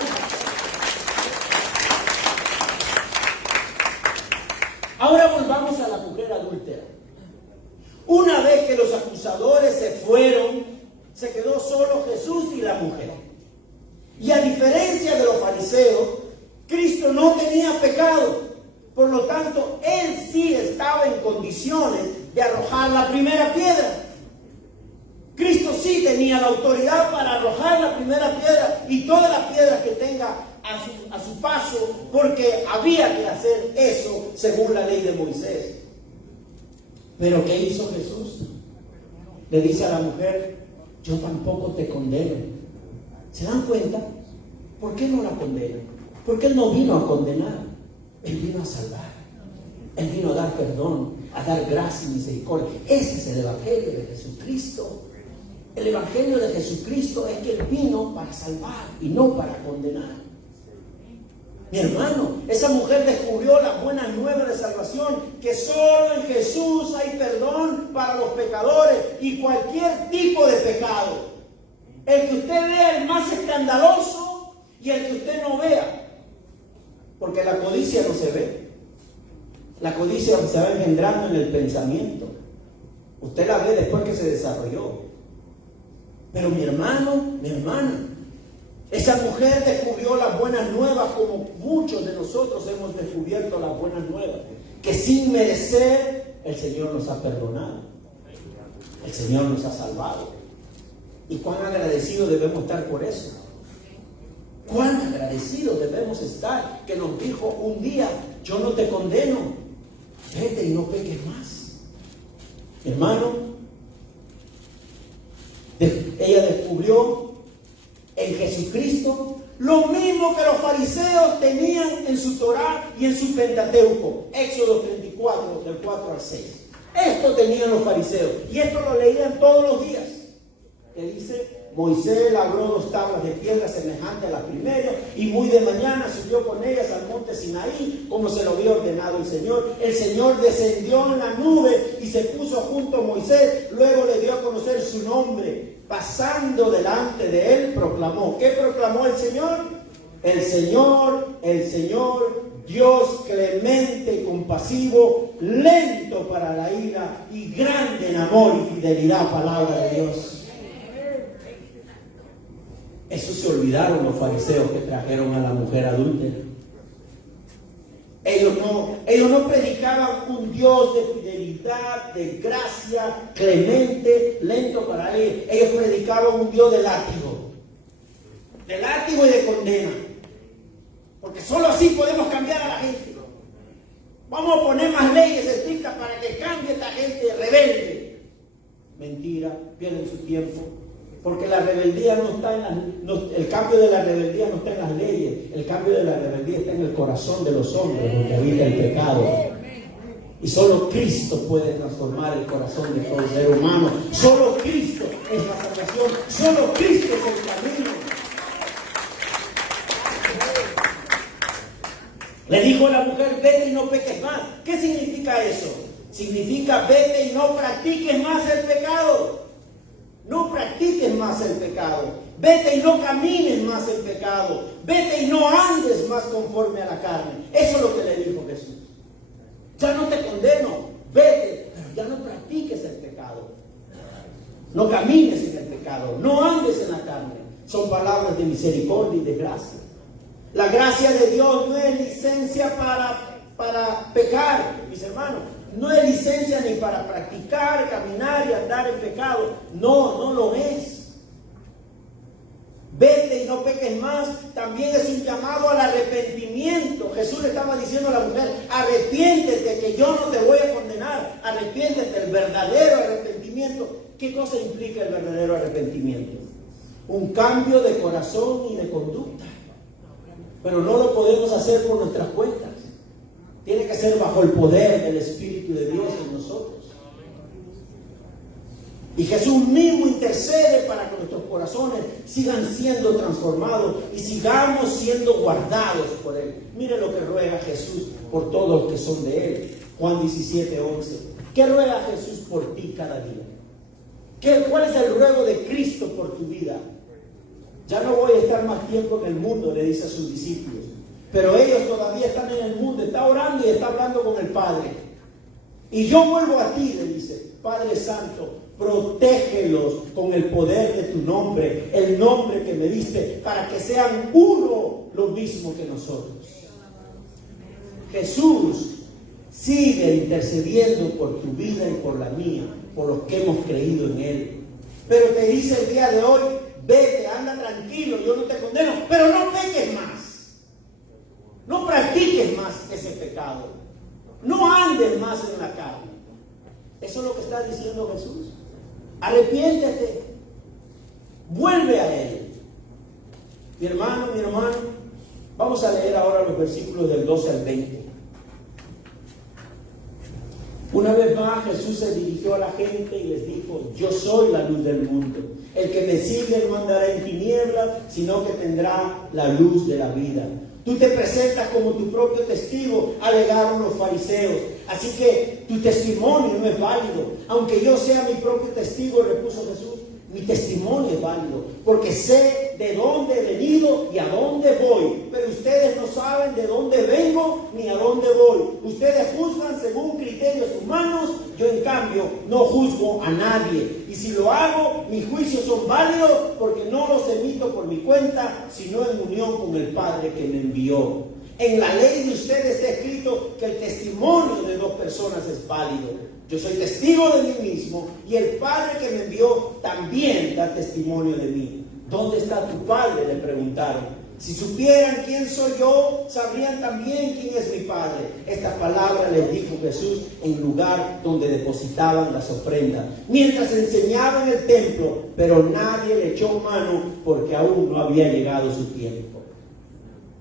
Ahora volvamos a la mujer adúltera. Una vez que los acusadores se fueron, se quedó solo Jesús y la mujer. Y a diferencia de los fariseos, Cristo no tenía pecado. Por lo tanto, Él sí estaba en condiciones de arrojar la primera piedra. Cristo sí tenía la autoridad para arrojar la primera piedra y todas las piedras que tenga a su paso, porque había que hacer eso según la ley de Moisés. Pero ¿qué hizo Jesús? Le dice a la mujer, yo tampoco te condeno. ¿Se dan cuenta? ¿Por qué no la condena? Porque Él no vino a condenar, Él vino a salvar. Él vino a dar perdón, a dar gracia y misericordia. Ese es el Evangelio de Jesucristo. El Evangelio de Jesucristo es que Él vino para salvar y no para condenar. Mi hermano, esa mujer descubrió las buenas nuevas de salvación, que solo en Jesús hay perdón para los pecadores y cualquier tipo de pecado. El que usted vea el más escandaloso y el que usted no vea. Porque la codicia no se ve. La codicia se va engendrando en el pensamiento. Usted la ve después que se desarrolló. Pero mi hermano, mi hermana, esa mujer descubrió las buenas nuevas como muchos de nosotros hemos descubierto las buenas nuevas. Que sin merecer el Señor nos ha perdonado. El Señor nos ha salvado. Y cuán agradecidos debemos estar por eso. Cuán agradecidos debemos estar que nos dijo un día, yo no te condeno, vete y no peques más. Hermano, ella descubrió en Jesucristo lo mismo que los fariseos tenían en su Torá y en su Pentateuco. Éxodo 34, del 4 al 6. Esto tenían los fariseos y esto lo leían todos los días. Que dice: Moisés labró 2 tablas de piedra semejantes a las primeras, y muy de mañana subió con ellas al monte Sinaí, como se lo había ordenado el Señor. El Señor descendió en la nube y se puso junto a Moisés. Luego le dio a conocer su nombre. Pasando delante de él, proclamó. ¿Qué proclamó el Señor? El Señor, Dios clemente y compasivo, lento para la ira y grande en amor y fidelidad. Palabra de Dios. Eso se olvidaron los fariseos que trajeron a la mujer adúltera. Ellos no predicaban un Dios de fidelidad, de gracia, clemente, lento para él. Ellos predicaban un Dios de látigo y de condena. Porque solo así podemos cambiar a la gente. Vamos a poner más leyes estrictas para que cambie esta gente rebelde. Mentira, pierden su tiempo. Porque la rebeldía no está el cambio de la rebeldía no está en las leyes. El cambio de la rebeldía está en el corazón de los hombres, donde habita el pecado. Y solo Cristo puede transformar el corazón de todo ser humano. Solo Cristo es la salvación. Solo Cristo es el camino. Le dijo a la mujer: vete y no peques más. ¿Qué significa eso? Significa: vete y no practiques más el pecado. No practiques más el pecado. Vete y no camines más el pecado. Vete y no andes más conforme a la carne. Eso es lo que le dijo Jesús. Ya no te condeno. Vete, pero ya no practiques el pecado. No camines en el pecado. No andes en la carne. Son palabras de misericordia y de gracia. La gracia de Dios no es licencia para pecar, mis hermanos. No es licencia ni para practicar, caminar y andar en pecado. No lo es. Vete y no peques más. También es un llamado al arrepentimiento. Jesús le estaba diciendo a la mujer: arrepiéntete, que yo no te voy a condenar. Arrepiéntete, el verdadero arrepentimiento. ¿Qué cosa implica el verdadero arrepentimiento? Un cambio de corazón y de conducta. Pero no lo podemos hacer por nuestras cuentas. Tiene que ser bajo el poder del Espíritu de Dios en nosotros. Y Jesús mismo intercede para que nuestros corazones sigan siendo transformados y sigamos siendo guardados por Él. Mire lo que ruega Jesús por todos los que son de Él. Juan 17:11. ¿Qué ruega Jesús por ti cada día? ¿Cuál es el ruego de Cristo por tu vida? Ya no voy a estar más tiempo en el mundo, le dice a sus discípulos. Pero ellos todavía están en el mundo, está orando y está hablando con el Padre. Y yo vuelvo a ti, le dice: Padre Santo, protégelos con el poder de tu nombre, el nombre que me diste, para que sean uno lo mismo que nosotros. Jesús sigue intercediendo por tu vida y por la mía, por los que hemos creído en Él. Pero te dice el día de hoy: vete, anda tranquilo, yo no te condeno, pero no peques más. No practiques más ese pecado. No andes más en la carne. Eso es lo que está diciendo Jesús. Arrepiéntete. Vuelve a Él. Mi hermano, vamos a leer ahora los versículos del 12 al 20. Una vez más Jesús se dirigió a la gente y les dijo: yo soy la luz del mundo. El que me sigue no andará en tinieblas, sino que tendrá la luz de la vida. Tú te presentas como tu propio testigo, alegaron los fariseos. Así que tu testimonio no es válido. Aunque yo sea mi propio testigo, repuso Jesús, mi testimonio es válido, porque sé de dónde he venido y a dónde voy. Pero ustedes no saben de dónde vengo ni a dónde voy. Ustedes juzgan según criterios humanos. Yo, en cambio, no juzgo a nadie. Y si lo hago, mis juicios son válidos, porque no los emito por mi cuenta, sino en unión con el Padre que me envió. En la ley de ustedes está escrito que el testimonio de 2 personas es válido. Yo soy testigo de mí mismo, y el Padre que me envió también da testimonio de mí. ¿Dónde está tu Padre?, le preguntaron. Si supieran quién soy yo, sabrían también quién es mi Padre. Esta palabra les dijo Jesús en el lugar donde depositaban las ofrendas, mientras enseñaba en el templo, pero nadie le echó mano porque aún no había llegado su tiempo.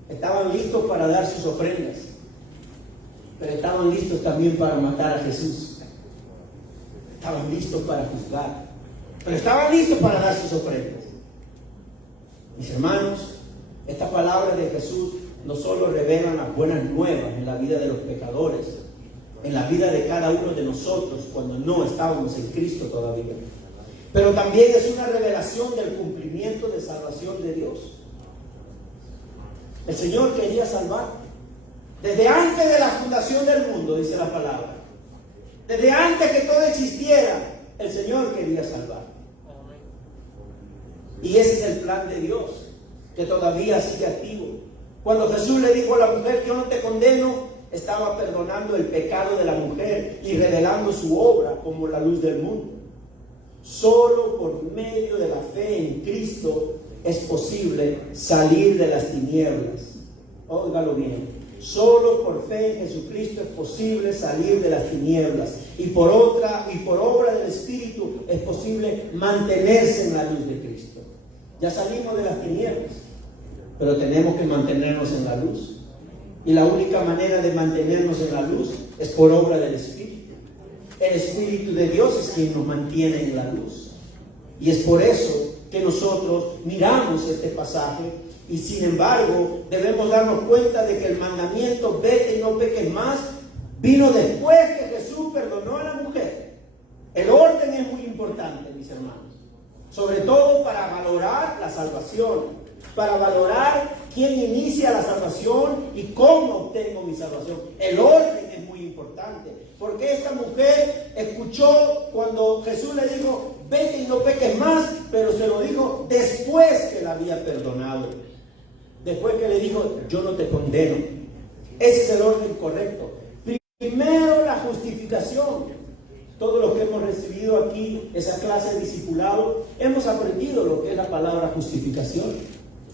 Estaban listos para dar sus ofrendas, pero estaban listos también para matar a Jesús. Estaban listos para juzgar, pero estaban listos para dar sus ofrendas. Mis hermanos, esta palabra de Jesús no solo revela las buenas nuevas en la vida de los pecadores, en la vida de cada uno de nosotros cuando no estábamos en Cristo todavía, pero también es una revelación del cumplimiento de salvación de Dios. El Señor quería salvar desde antes de la fundación del mundo, dice la palabra. Desde antes que todo existiera, el Señor quería salvar. Y ese es el plan de Dios, que todavía sigue activo. Cuando Jesús le dijo a la mujer, yo no te condeno, estaba perdonando el pecado de la mujer y revelando su obra como la luz del mundo. Solo por medio de la fe en Cristo es posible salir de las tinieblas. Óigalo bien. Solo por fe en Jesucristo es posible salir de las tinieblas. Y por obra del Espíritu es posible mantenerse en la luz de Cristo. Ya salimos de las tinieblas, pero tenemos que mantenernos en la luz. Y la única manera de mantenernos en la luz es por obra del Espíritu. El Espíritu de Dios es quien nos mantiene en la luz. Y es por eso que nosotros miramos este pasaje y sin embargo debemos darnos cuenta de que el mandamiento vete y no peques más vino después que Jesús perdonó a la mujer. El orden es muy importante, mis hermanos. Sobre todo para valorar la salvación, para valorar quién inicia la salvación y cómo obtengo mi salvación. El orden es muy importante, porque esta mujer escuchó cuando Jesús le dijo, vete y no peques más, pero se lo dijo después que la había perdonado. Después que le dijo, yo no te condeno. Ese es el orden correcto. Primero la justificación. Todos los que hemos recibido aquí esa clase de discipulado, hemos aprendido lo que es la palabra justificación.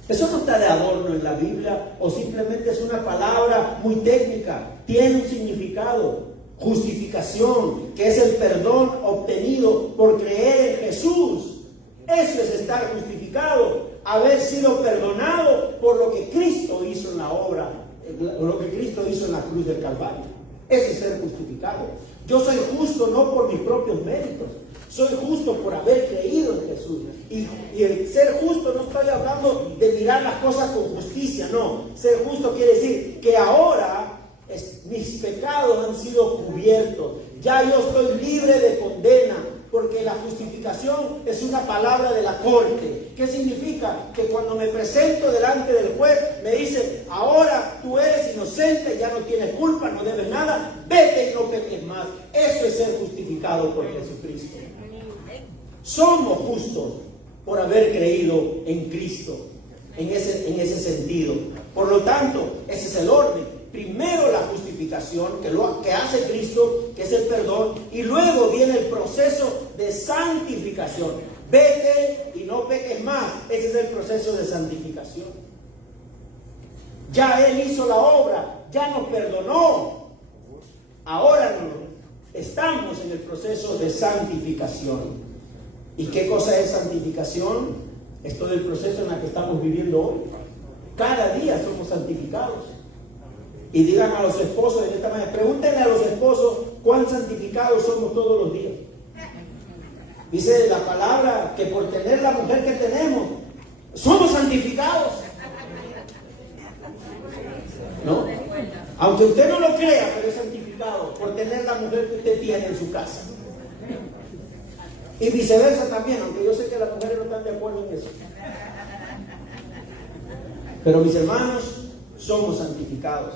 Eso no está de adorno en la Biblia o simplemente es una palabra muy técnica. Tiene un significado. Justificación, que es el perdón obtenido por creer en Jesús. Eso es estar justificado, haber sido perdonado por lo que Cristo hizo en la obra, lo que Cristo hizo en la cruz del Calvario. Ese es ser justificado. Yo soy justo no por mis propios méritos, soy justo por haber creído en Jesús. Y el ser justo no estoy hablando de mirar las cosas con justicia, no. Ser justo quiere decir que ahora mis pecados han sido cubiertos. Ya yo estoy libre de condena, porque la justificación es una palabra de la corte. ¿Qué significa? Que cuando me presento delante del juez, me dice, ahora tú eres inocente, ya no tienes culpa, no debes nada, vete y no peques más. Eso es ser justificado por Jesucristo. Somos justos por haber creído en Cristo, en ese sentido. Por lo tanto, ese es el orden. Primero la justificación, que hace Cristo, que es el perdón, y luego viene el proceso de santificación. Vete y no peques más. Ese es el proceso de santificación. Ya Él hizo la obra, ya nos perdonó. Ahora estamos en el proceso de santificación. ¿Y qué cosa es santificación? Es todo el proceso en el que estamos viviendo hoy. Cada día somos santificados. Y digan a los esposos de esta manera, pregúntenle a los esposos cuán santificados somos todos los días. Dice la palabra que por tener la mujer que tenemos, somos santificados. ¿No? Aunque usted no lo crea, pero es santificado por tener la mujer que usted tiene en su casa. Y viceversa también, aunque yo sé que las mujeres no están de acuerdo en eso. Pero mis hermanos, somos santificados.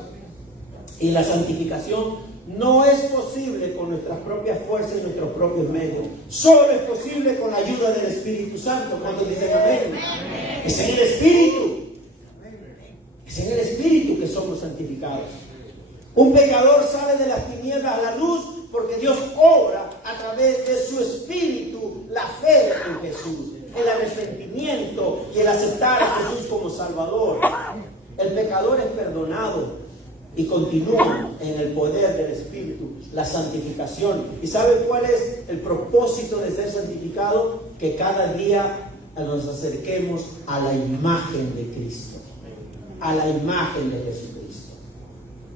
Y la santificación no es posible con nuestras propias fuerzas y nuestros propios medios. Solo es posible con la ayuda del Espíritu Santo. Cuando dicen amén, es en el Espíritu. Es en el Espíritu que somos santificados. Un pecador sale de las tinieblas a la luz porque Dios obra a través de su Espíritu la fe en Jesús, el arrepentimiento y el aceptar a Jesús como Salvador. El pecador es perdonado y continúa en el poder del Espíritu, la santificación. ¿Y saben cuál es el propósito de ser santificado? Que cada día nos acerquemos a la imagen de Cristo, a la imagen de Jesucristo.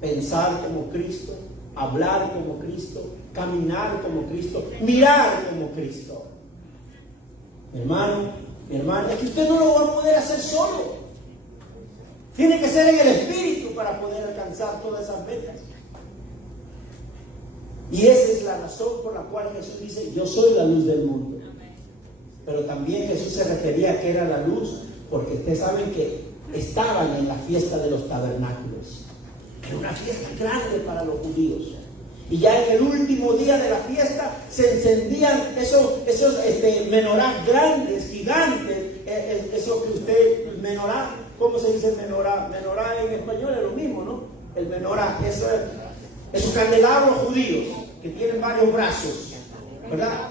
Pensar como Cristo, hablar como Cristo, caminar como Cristo, mirar como Cristo. Mi hermano, mi hermana, es que usted no lo va a poder hacer solo. Tiene que ser en el Espíritu para poder alcanzar todas esas metas. Y esa es la razón por la cual Jesús dice: yo soy la luz del mundo. Pero también Jesús se refería a que era la luz, porque ustedes saben que estaban en la fiesta de los tabernáculos. Era una fiesta grande para los judíos. Y ya en el último día de la fiesta se encendían esos menorá grandes, gigantes. Eso que usted, menorá, ¿cómo se dice menorá? Menorá en español es lo mismo, ¿no? El menorá, esos candelabros judíos que tienen varios brazos, ¿verdad?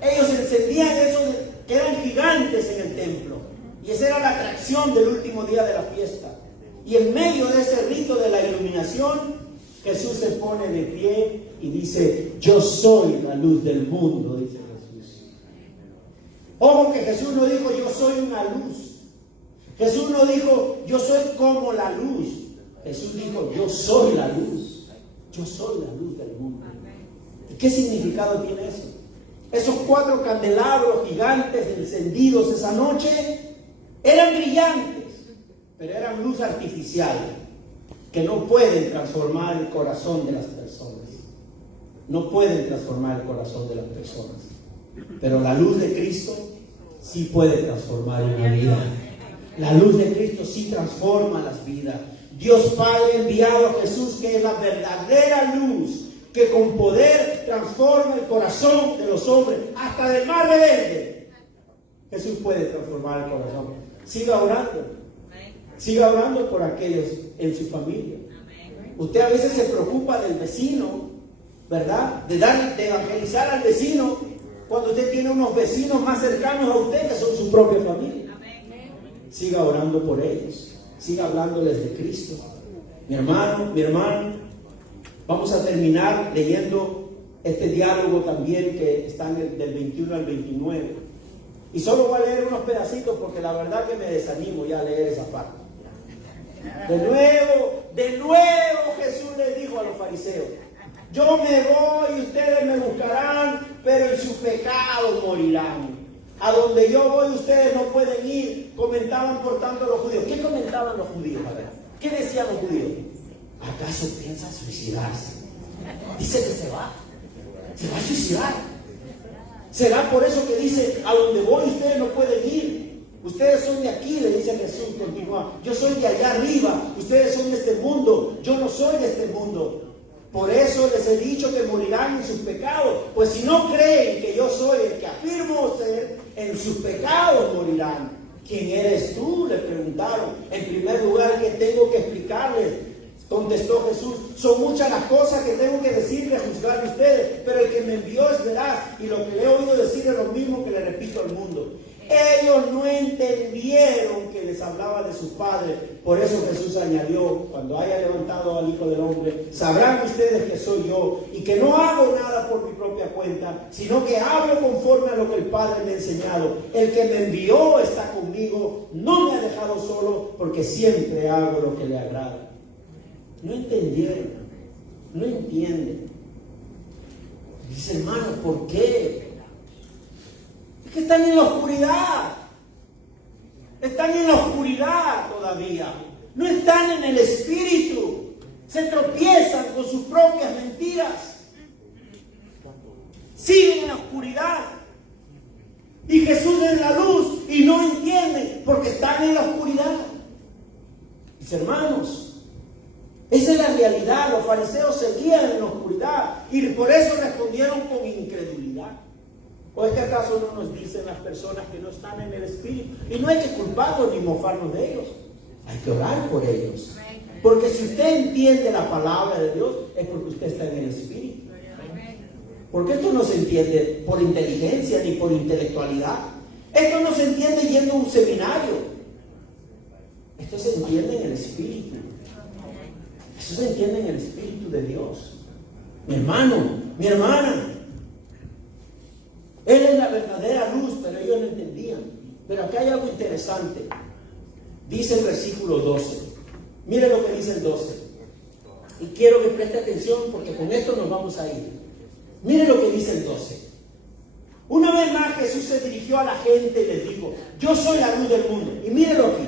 Ellos encendían esos que eran gigantes en el templo. Y esa era la atracción del último día de la fiesta. Y en medio de ese rito de la iluminación, Jesús se pone de pie y dice: yo soy la luz del mundo, dice Jesús. Ojo que Jesús no dijo: yo soy una luz. Jesús no dijo: yo soy como la luz. Jesús dijo: yo soy la luz. Yo soy la luz del mundo. ¿Qué significado tiene eso? Esos 4 candelabros gigantes encendidos esa noche eran brillantes, pero eran luz artificial, que no pueden transformar el corazón de las personas. No pueden transformar el corazón de las personas. Pero la luz de Cristo sí puede transformar una vida. La luz de Cristo sí transforma las vidas. Dios Padre ha enviado a Jesús, que es la verdadera luz, que con poder transforma el corazón de los hombres, hasta del más rebelde. Jesús puede transformar el corazón. Siga orando. Siga orando por aquellos en su familia. Usted a veces se preocupa del vecino, ¿verdad? De evangelizar al vecino, cuando usted tiene unos vecinos más cercanos a usted que son su propia familia. Siga orando por ellos. Siga hablándoles de Cristo. Mi hermano, mi hermano, vamos a terminar leyendo este diálogo también que está del 21 al 29. Y solo voy a leer unos pedacitos porque la verdad que me desanimo ya a leer esa parte. De nuevo Jesús les dijo a los fariseos: yo me voy y ustedes me buscarán, pero en sus pecados morirán. A donde yo voy ustedes no pueden ir. Comentaban por tanto los judíos. ¿Qué comentaban los judíos? A ver, ¿qué decían los judíos? ¿Acaso piensa suicidarse? Dice que se va a suicidar. ¿Será por eso que dice: a donde voy ustedes no pueden ir? Ustedes son de aquí, le dice Jesús, continúa. Yo soy de allá arriba, ustedes son de este mundo, yo no soy de este mundo. Por eso les he dicho que morirán en sus pecados. Pues si no creen que yo soy el que afirmo ser, en sus pecados morirán. ¿Quién eres tú?, le preguntaron. En primer lugar, ¿qué tengo que explicarles? Contestó Jesús: son muchas las cosas que tengo que decirles, juzgar de ustedes, pero el que me envió es veraz, y lo que le he oído decir es lo mismo que le repito al mundo. Ellos no entendieron que les hablaba de su Padre. Por eso Jesús añadió: cuando haya levantado al Hijo del Hombre, sabrán ustedes que soy yo, y que no hago nada por mi propia cuenta, sino que hablo conforme a lo que el Padre me ha enseñado. El que me envió está conmigo, no me ha dejado solo, porque siempre hago lo que le agrada. No entendieron, no entienden. Dice: hermano, ¿por qué? Es que están en la oscuridad. Están en la oscuridad todavía. No están en el Espíritu. Se tropiezan con sus propias mentiras. Siguen en la oscuridad. Y Jesús es la luz y no entienden porque están en la oscuridad. Mis hermanos, esa es la realidad. Los fariseos seguían en la oscuridad y por eso respondieron con incredulidad. ¿O es que acaso no nos dicen las personas que no están en el Espíritu? Y no hay que culparlos ni mofarnos de ellos. Hay que orar por ellos. Porque si usted entiende la palabra de Dios, es porque usted está en el Espíritu. Porque esto no se entiende por inteligencia ni por intelectualidad. Esto no se entiende yendo a un seminario. Esto se entiende en el Espíritu. Eso se entiende en el Espíritu de Dios. Mi hermano, mi hermana. Él es la verdadera luz, pero ellos no entendían. Pero acá hay algo interesante. Dice el versículo 12. Mire lo que dice el 12. Y quiero que preste atención porque con esto nos vamos a ir. Mire lo que dice el 12. Una vez más Jesús se dirigió a la gente y les dijo: yo soy la luz del mundo. Y mírelo aquí.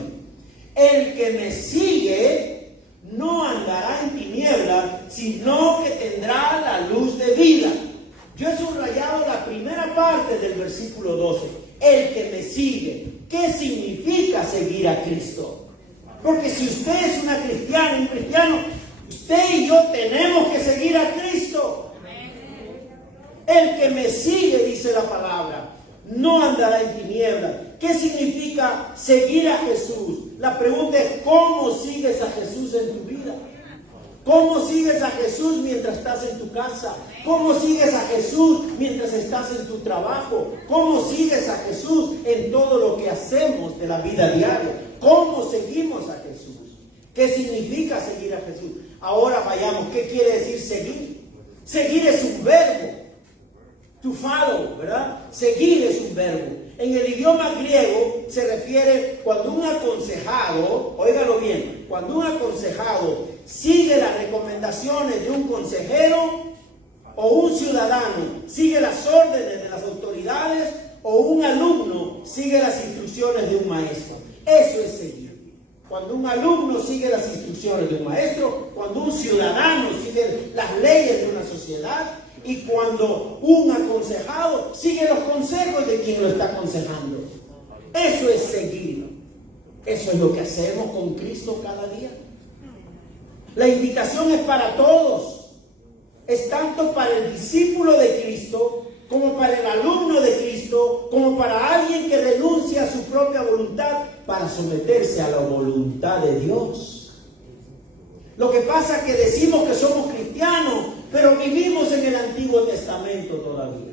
El que me sigue no andará en tinieblas, sino que tendrá la luz de vida. Yo he subrayado la primera parte del versículo 12. El que me sigue. ¿Qué significa seguir a Cristo? Porque si usted es una cristiana, un cristiano, usted y yo tenemos que seguir a Cristo. El que me sigue, dice la palabra, no andará en tinieblas. ¿Qué significa seguir a Jesús? La pregunta es: ¿cómo sigues a Jesús en tu vida? ¿Cómo sigues a Jesús mientras estás en tu casa? ¿Cómo sigues a Jesús mientras estás en tu trabajo? ¿Cómo sigues a Jesús en todo lo que hacemos de la vida diaria? ¿Cómo seguimos a Jesús? ¿Qué significa seguir a Jesús? Ahora vayamos, ¿qué quiere decir seguir? Seguir es un verbo. To follow, ¿verdad? Seguir es un verbo. En el idioma griego se refiere cuando un aconsejado, óigalo bien, cuando un aconsejado sigue las recomendaciones de un consejero o un ciudadano, sigue las órdenes de las autoridades o un alumno sigue las instrucciones de un maestro. Eso es seguir. Cuando un alumno sigue las instrucciones de un maestro, cuando un ciudadano sigue las leyes de una sociedad, y cuando un aconsejado sigue los consejos de quien lo está aconsejando. Eso es seguir. Eso es lo que hacemos con Cristo cada día. La invitación es para todos. Es tanto para el discípulo de Cristo, como para el alumno de Cristo, como para alguien que renuncia a su propia voluntad para someterse a la voluntad de Dios. Lo que pasa es que decimos que somos cristianos, pero vivimos en el Antiguo Testamento todavía.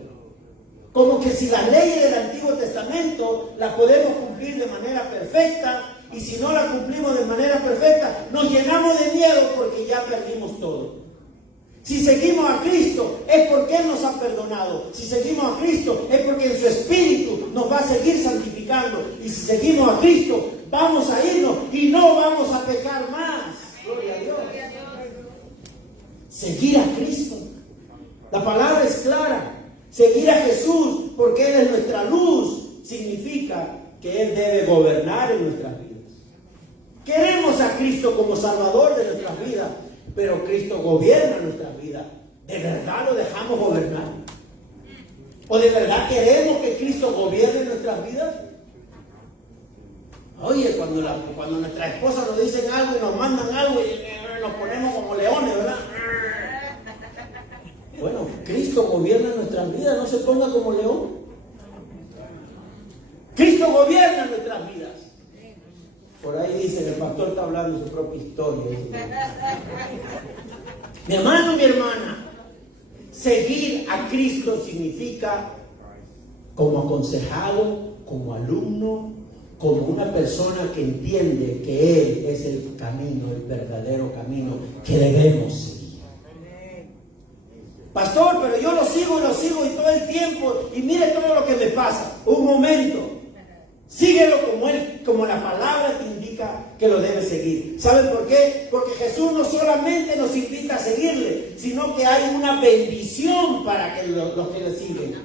Como que si las leyes del Antiguo Testamento las podemos cumplir de manera perfecta, y si no las cumplimos de manera perfecta, nos llenamos de miedo porque ya perdimos todo. Si seguimos a Cristo es porque Él nos ha perdonado. Si seguimos a Cristo es porque en su Espíritu nos va a seguir santificando. Y si seguimos a Cristo vamos a irnos y no vamos a pecar más. Gloria a Dios. Seguir a Cristo. La palabra es clara. Seguir a Jesús porque Él es nuestra luz significa que Él debe gobernar en nuestras vidas. Queremos a Cristo como Salvador de nuestras vidas, pero Cristo gobierna nuestras vidas. ¿De verdad lo dejamos gobernar? ¿O de verdad queremos que Cristo gobierne nuestras vidas? Oye, cuando nuestra esposa nos dicen algo y nos mandan algo y nos ponemos como leones, ¿verdad? Bueno, Cristo gobierna nuestras vidas, no se ponga como león. Cristo gobierna nuestras vidas. Por ahí dicen, el pastor está hablando de su propia historia. Mi hermano, mi hermana, seguir a Cristo significa como aconsejado, como alumno, como una persona que entiende que Él es el camino, el verdadero camino que debemos seguir. Pastor, pero yo lo sigo y todo el tiempo, y mire todo lo que me pasa. Un momento, síguelo como la palabra te indica que lo debes seguir. ¿Saben por qué? Porque Jesús no solamente nos invita a seguirle, sino que hay una bendición para que los que le siguen.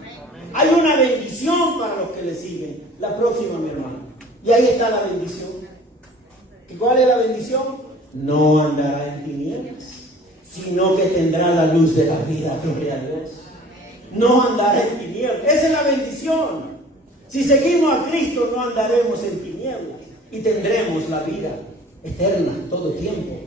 Hay una bendición para los que le siguen. La próxima, mi hermano. Y ahí está la bendición. ¿Y cuál es la bendición? No andará en tinieblas, sino que tendrá la luz de la vida. Gloria a Dios. No andará en tinieblas. Esa es la bendición. Si seguimos a Cristo, no andaremos en tinieblas y tendremos la vida eterna todo tiempo.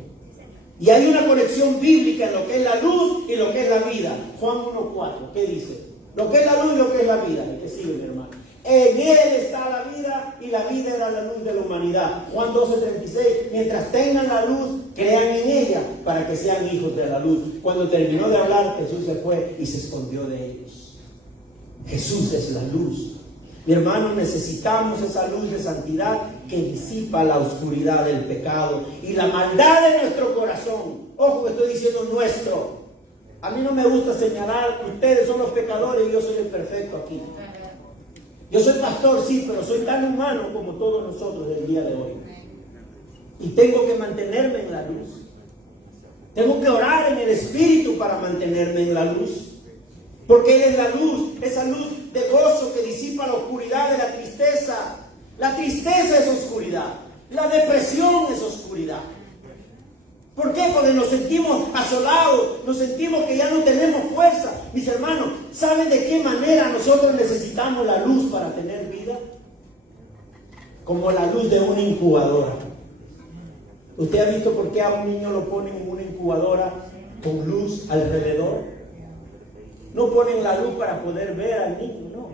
Y hay una conexión bíblica en lo que es la luz y lo que es la vida. Juan 1:4, ¿qué dice? Lo que es la luz y lo que es la vida. ¿Qué sigue, mi hermano? En Él está la vida y la vida era la luz de la humanidad. Juan 12:36, mientras tengan la luz, crean en ella para que sean hijos de la luz. Cuando terminó de hablar, Jesús se fue y se escondió de ellos. Jesús es la luz. Mi hermano, necesitamos esa luz de santidad que disipa la oscuridad del pecado y la maldad de nuestro corazón. Ojo, que estoy diciendo nuestro. A mí no me gusta señalar que ustedes son los pecadores y yo soy el perfecto aquí. Yo soy pastor, sí, pero soy tan humano como todos nosotros del día de hoy. Y tengo que mantenerme en la luz. Tengo que orar en el Espíritu para mantenerme en la luz. Porque Él es la luz, esa luz de gozo que disipa la oscuridad de la tristeza. La tristeza es oscuridad. La depresión es oscuridad. ¿Por qué? Porque nos sentimos asolados, nos sentimos que ya no tenemos fuerza. Mis hermanos, ¿saben de qué manera nosotros necesitamos la luz para tener vida? Como la luz de una incubadora. ¿Usted ha visto por qué a un niño lo ponen en una incubadora con luz alrededor? No ponen la luz para poder ver al niño, no.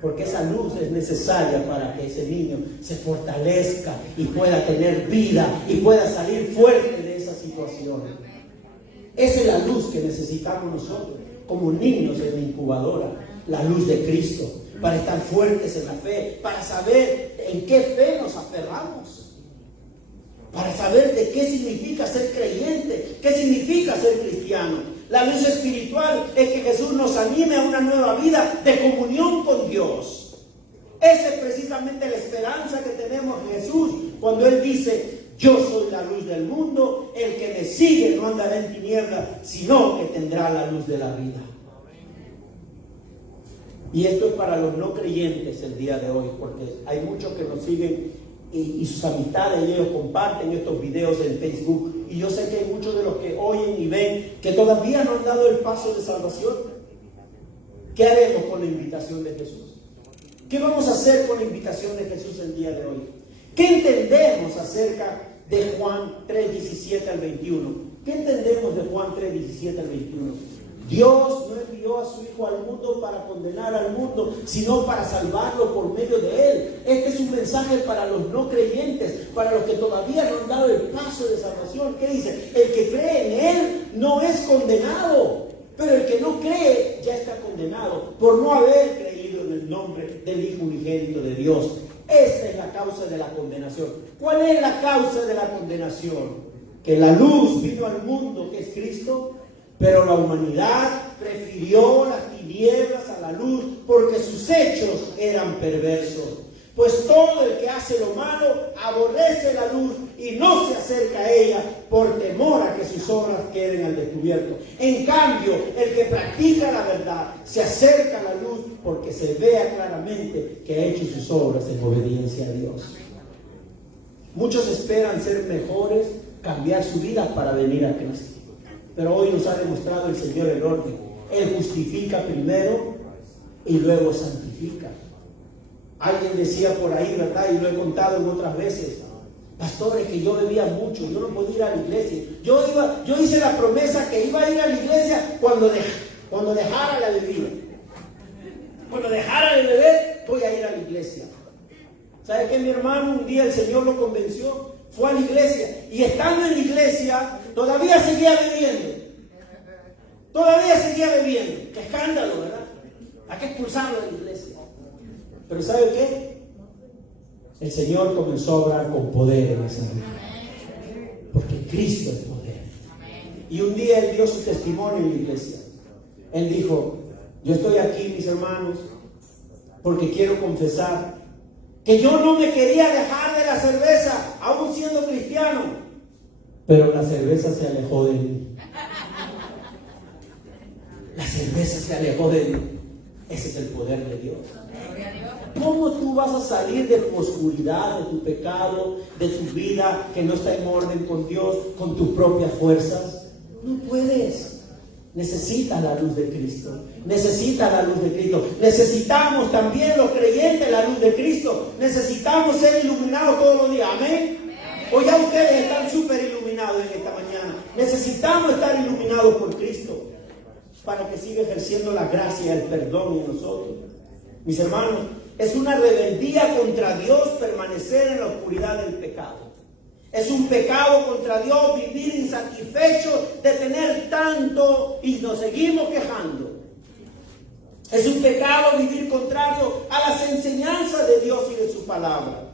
Porque esa luz es necesaria para que ese niño se fortalezca y pueda tener vida y pueda salir fuerte de esa situación. Esa es la luz que necesitamos nosotros, como niños en la incubadora. La luz de Cristo, para estar fuertes en la fe, para saber en qué fe nos aferramos. Para saber de qué significa ser creyente, qué significa ser cristiano. La luz espiritual es que Jesús nos anime a una nueva vida de comunión con Dios. Esa es precisamente la esperanza que tenemos en Jesús cuando Él dice: yo soy la luz del mundo, el que me sigue no andará en tinieblas, sino que tendrá la luz de la vida. Y esto es para los no creyentes el día de hoy, porque hay muchos que nos siguen y sus amistades, y ellos comparten estos videos en Facebook, y yo sé que hay muchos de los que oyen y ven que todavía no han dado el paso de salvación. ¿Qué haremos con la invitación de Jesús? ¿Qué vamos a hacer con la invitación de Jesús el día de hoy? ¿Qué entendemos acerca de Juan 3:17 al 21? ¿Qué entendemos de Juan 3:17 al 21? Dios no envió a su Hijo al mundo para condenar al mundo, sino para salvarlo por medio de Él. Este es un mensaje para los no creyentes, para los que todavía no han dado el paso de salvación. ¿Qué dice? El que cree en Él no es condenado, pero el que no cree ya está condenado por no haber creído en el nombre del Hijo unigénito de Dios. Esta es la causa de la condenación. ¿Cuál es la causa de la condenación? Que la luz vino al mundo, que es Cristo, pero la humanidad prefirió las tinieblas a la luz porque sus hechos eran perversos. Pues todo el que hace lo malo aborrece la luz y no se acerca a ella por temor a que sus obras queden al descubierto. En cambio, el que practica la verdad se acerca a la luz porque se vea claramente que ha hecho sus obras en obediencia a Dios. Muchos esperan ser mejores, cambiar su vida para venir a Cristo. Pero hoy nos ha demostrado el Señor el orden. Él justifica primero y luego santifica. Alguien decía por ahí, ¿verdad? Y lo he contado en otras veces: pastores, que yo bebía mucho, yo no podía ir a la iglesia. Yo hice la promesa que iba a ir a la iglesia cuando dejara la bebida. Cuando dejara de beber, voy a ir a la iglesia. ¿Sabe qué, mi hermano? Un día el Señor lo convenció. Fue a la iglesia y estando en la iglesia todavía seguía bebiendo. Todavía seguía bebiendo. Qué escándalo, ¿verdad? Hay que expulsarlo de la iglesia. Pero ¿sabe qué? El Señor comenzó a obrar con poder en esa vida. Porque Cristo es poder. Y un día Él dio su testimonio en la iglesia. Él dijo: yo estoy aquí, mis hermanos, porque quiero confesar que yo no me quería dejar de la cerveza, aún siendo cristiano, pero la cerveza se alejó de mí. La cerveza se alejó de mí. Ese es el poder de Dios. ¿Cómo tú vas a salir de tu oscuridad, de tu pecado, de tu vida que no está en orden con Dios, con tus propias fuerzas? No puedes. Necesitas la luz de Cristo. Necesitas la luz de Cristo. Necesitamos también los creyentes la luz de Cristo. Necesitamos ser iluminados todos los días. Amén. O ya ustedes están súper iluminados en esta mañana. Necesitamos estar iluminados por Cristo para que siga ejerciendo la gracia y el perdón en nosotros. Mis hermanos, es una rebeldía contra Dios permanecer en la oscuridad del pecado. Es un pecado contra Dios vivir insatisfecho de tener tanto y nos seguimos quejando. Es un pecado vivir contrario a las enseñanzas de Dios y de su palabra.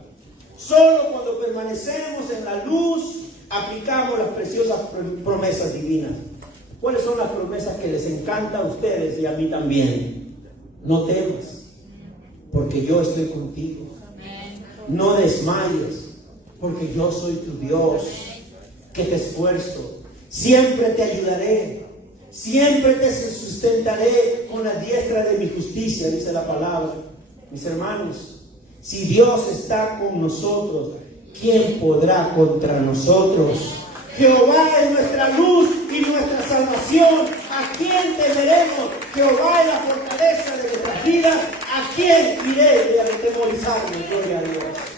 Solo cuando permanecemos en la luz, aplicamos las preciosas promesas divinas. ¿Cuáles son las promesas que les encanta a ustedes y a mí también? No temas, porque yo estoy contigo. No desmayes, porque yo soy tu Dios, que te esfuerzo. Siempre te ayudaré. Siempre te sustentaré con la diestra de mi justicia, dice la palabra. Mis hermanos, si Dios está con nosotros, ¿quién podrá contra nosotros? Jehová es nuestra luz y nuestra salvación. ¿A quién temeremos? Jehová es la fortaleza de nuestras vidas. ¿A quién iré de atemorizarme? Gloria a Dios.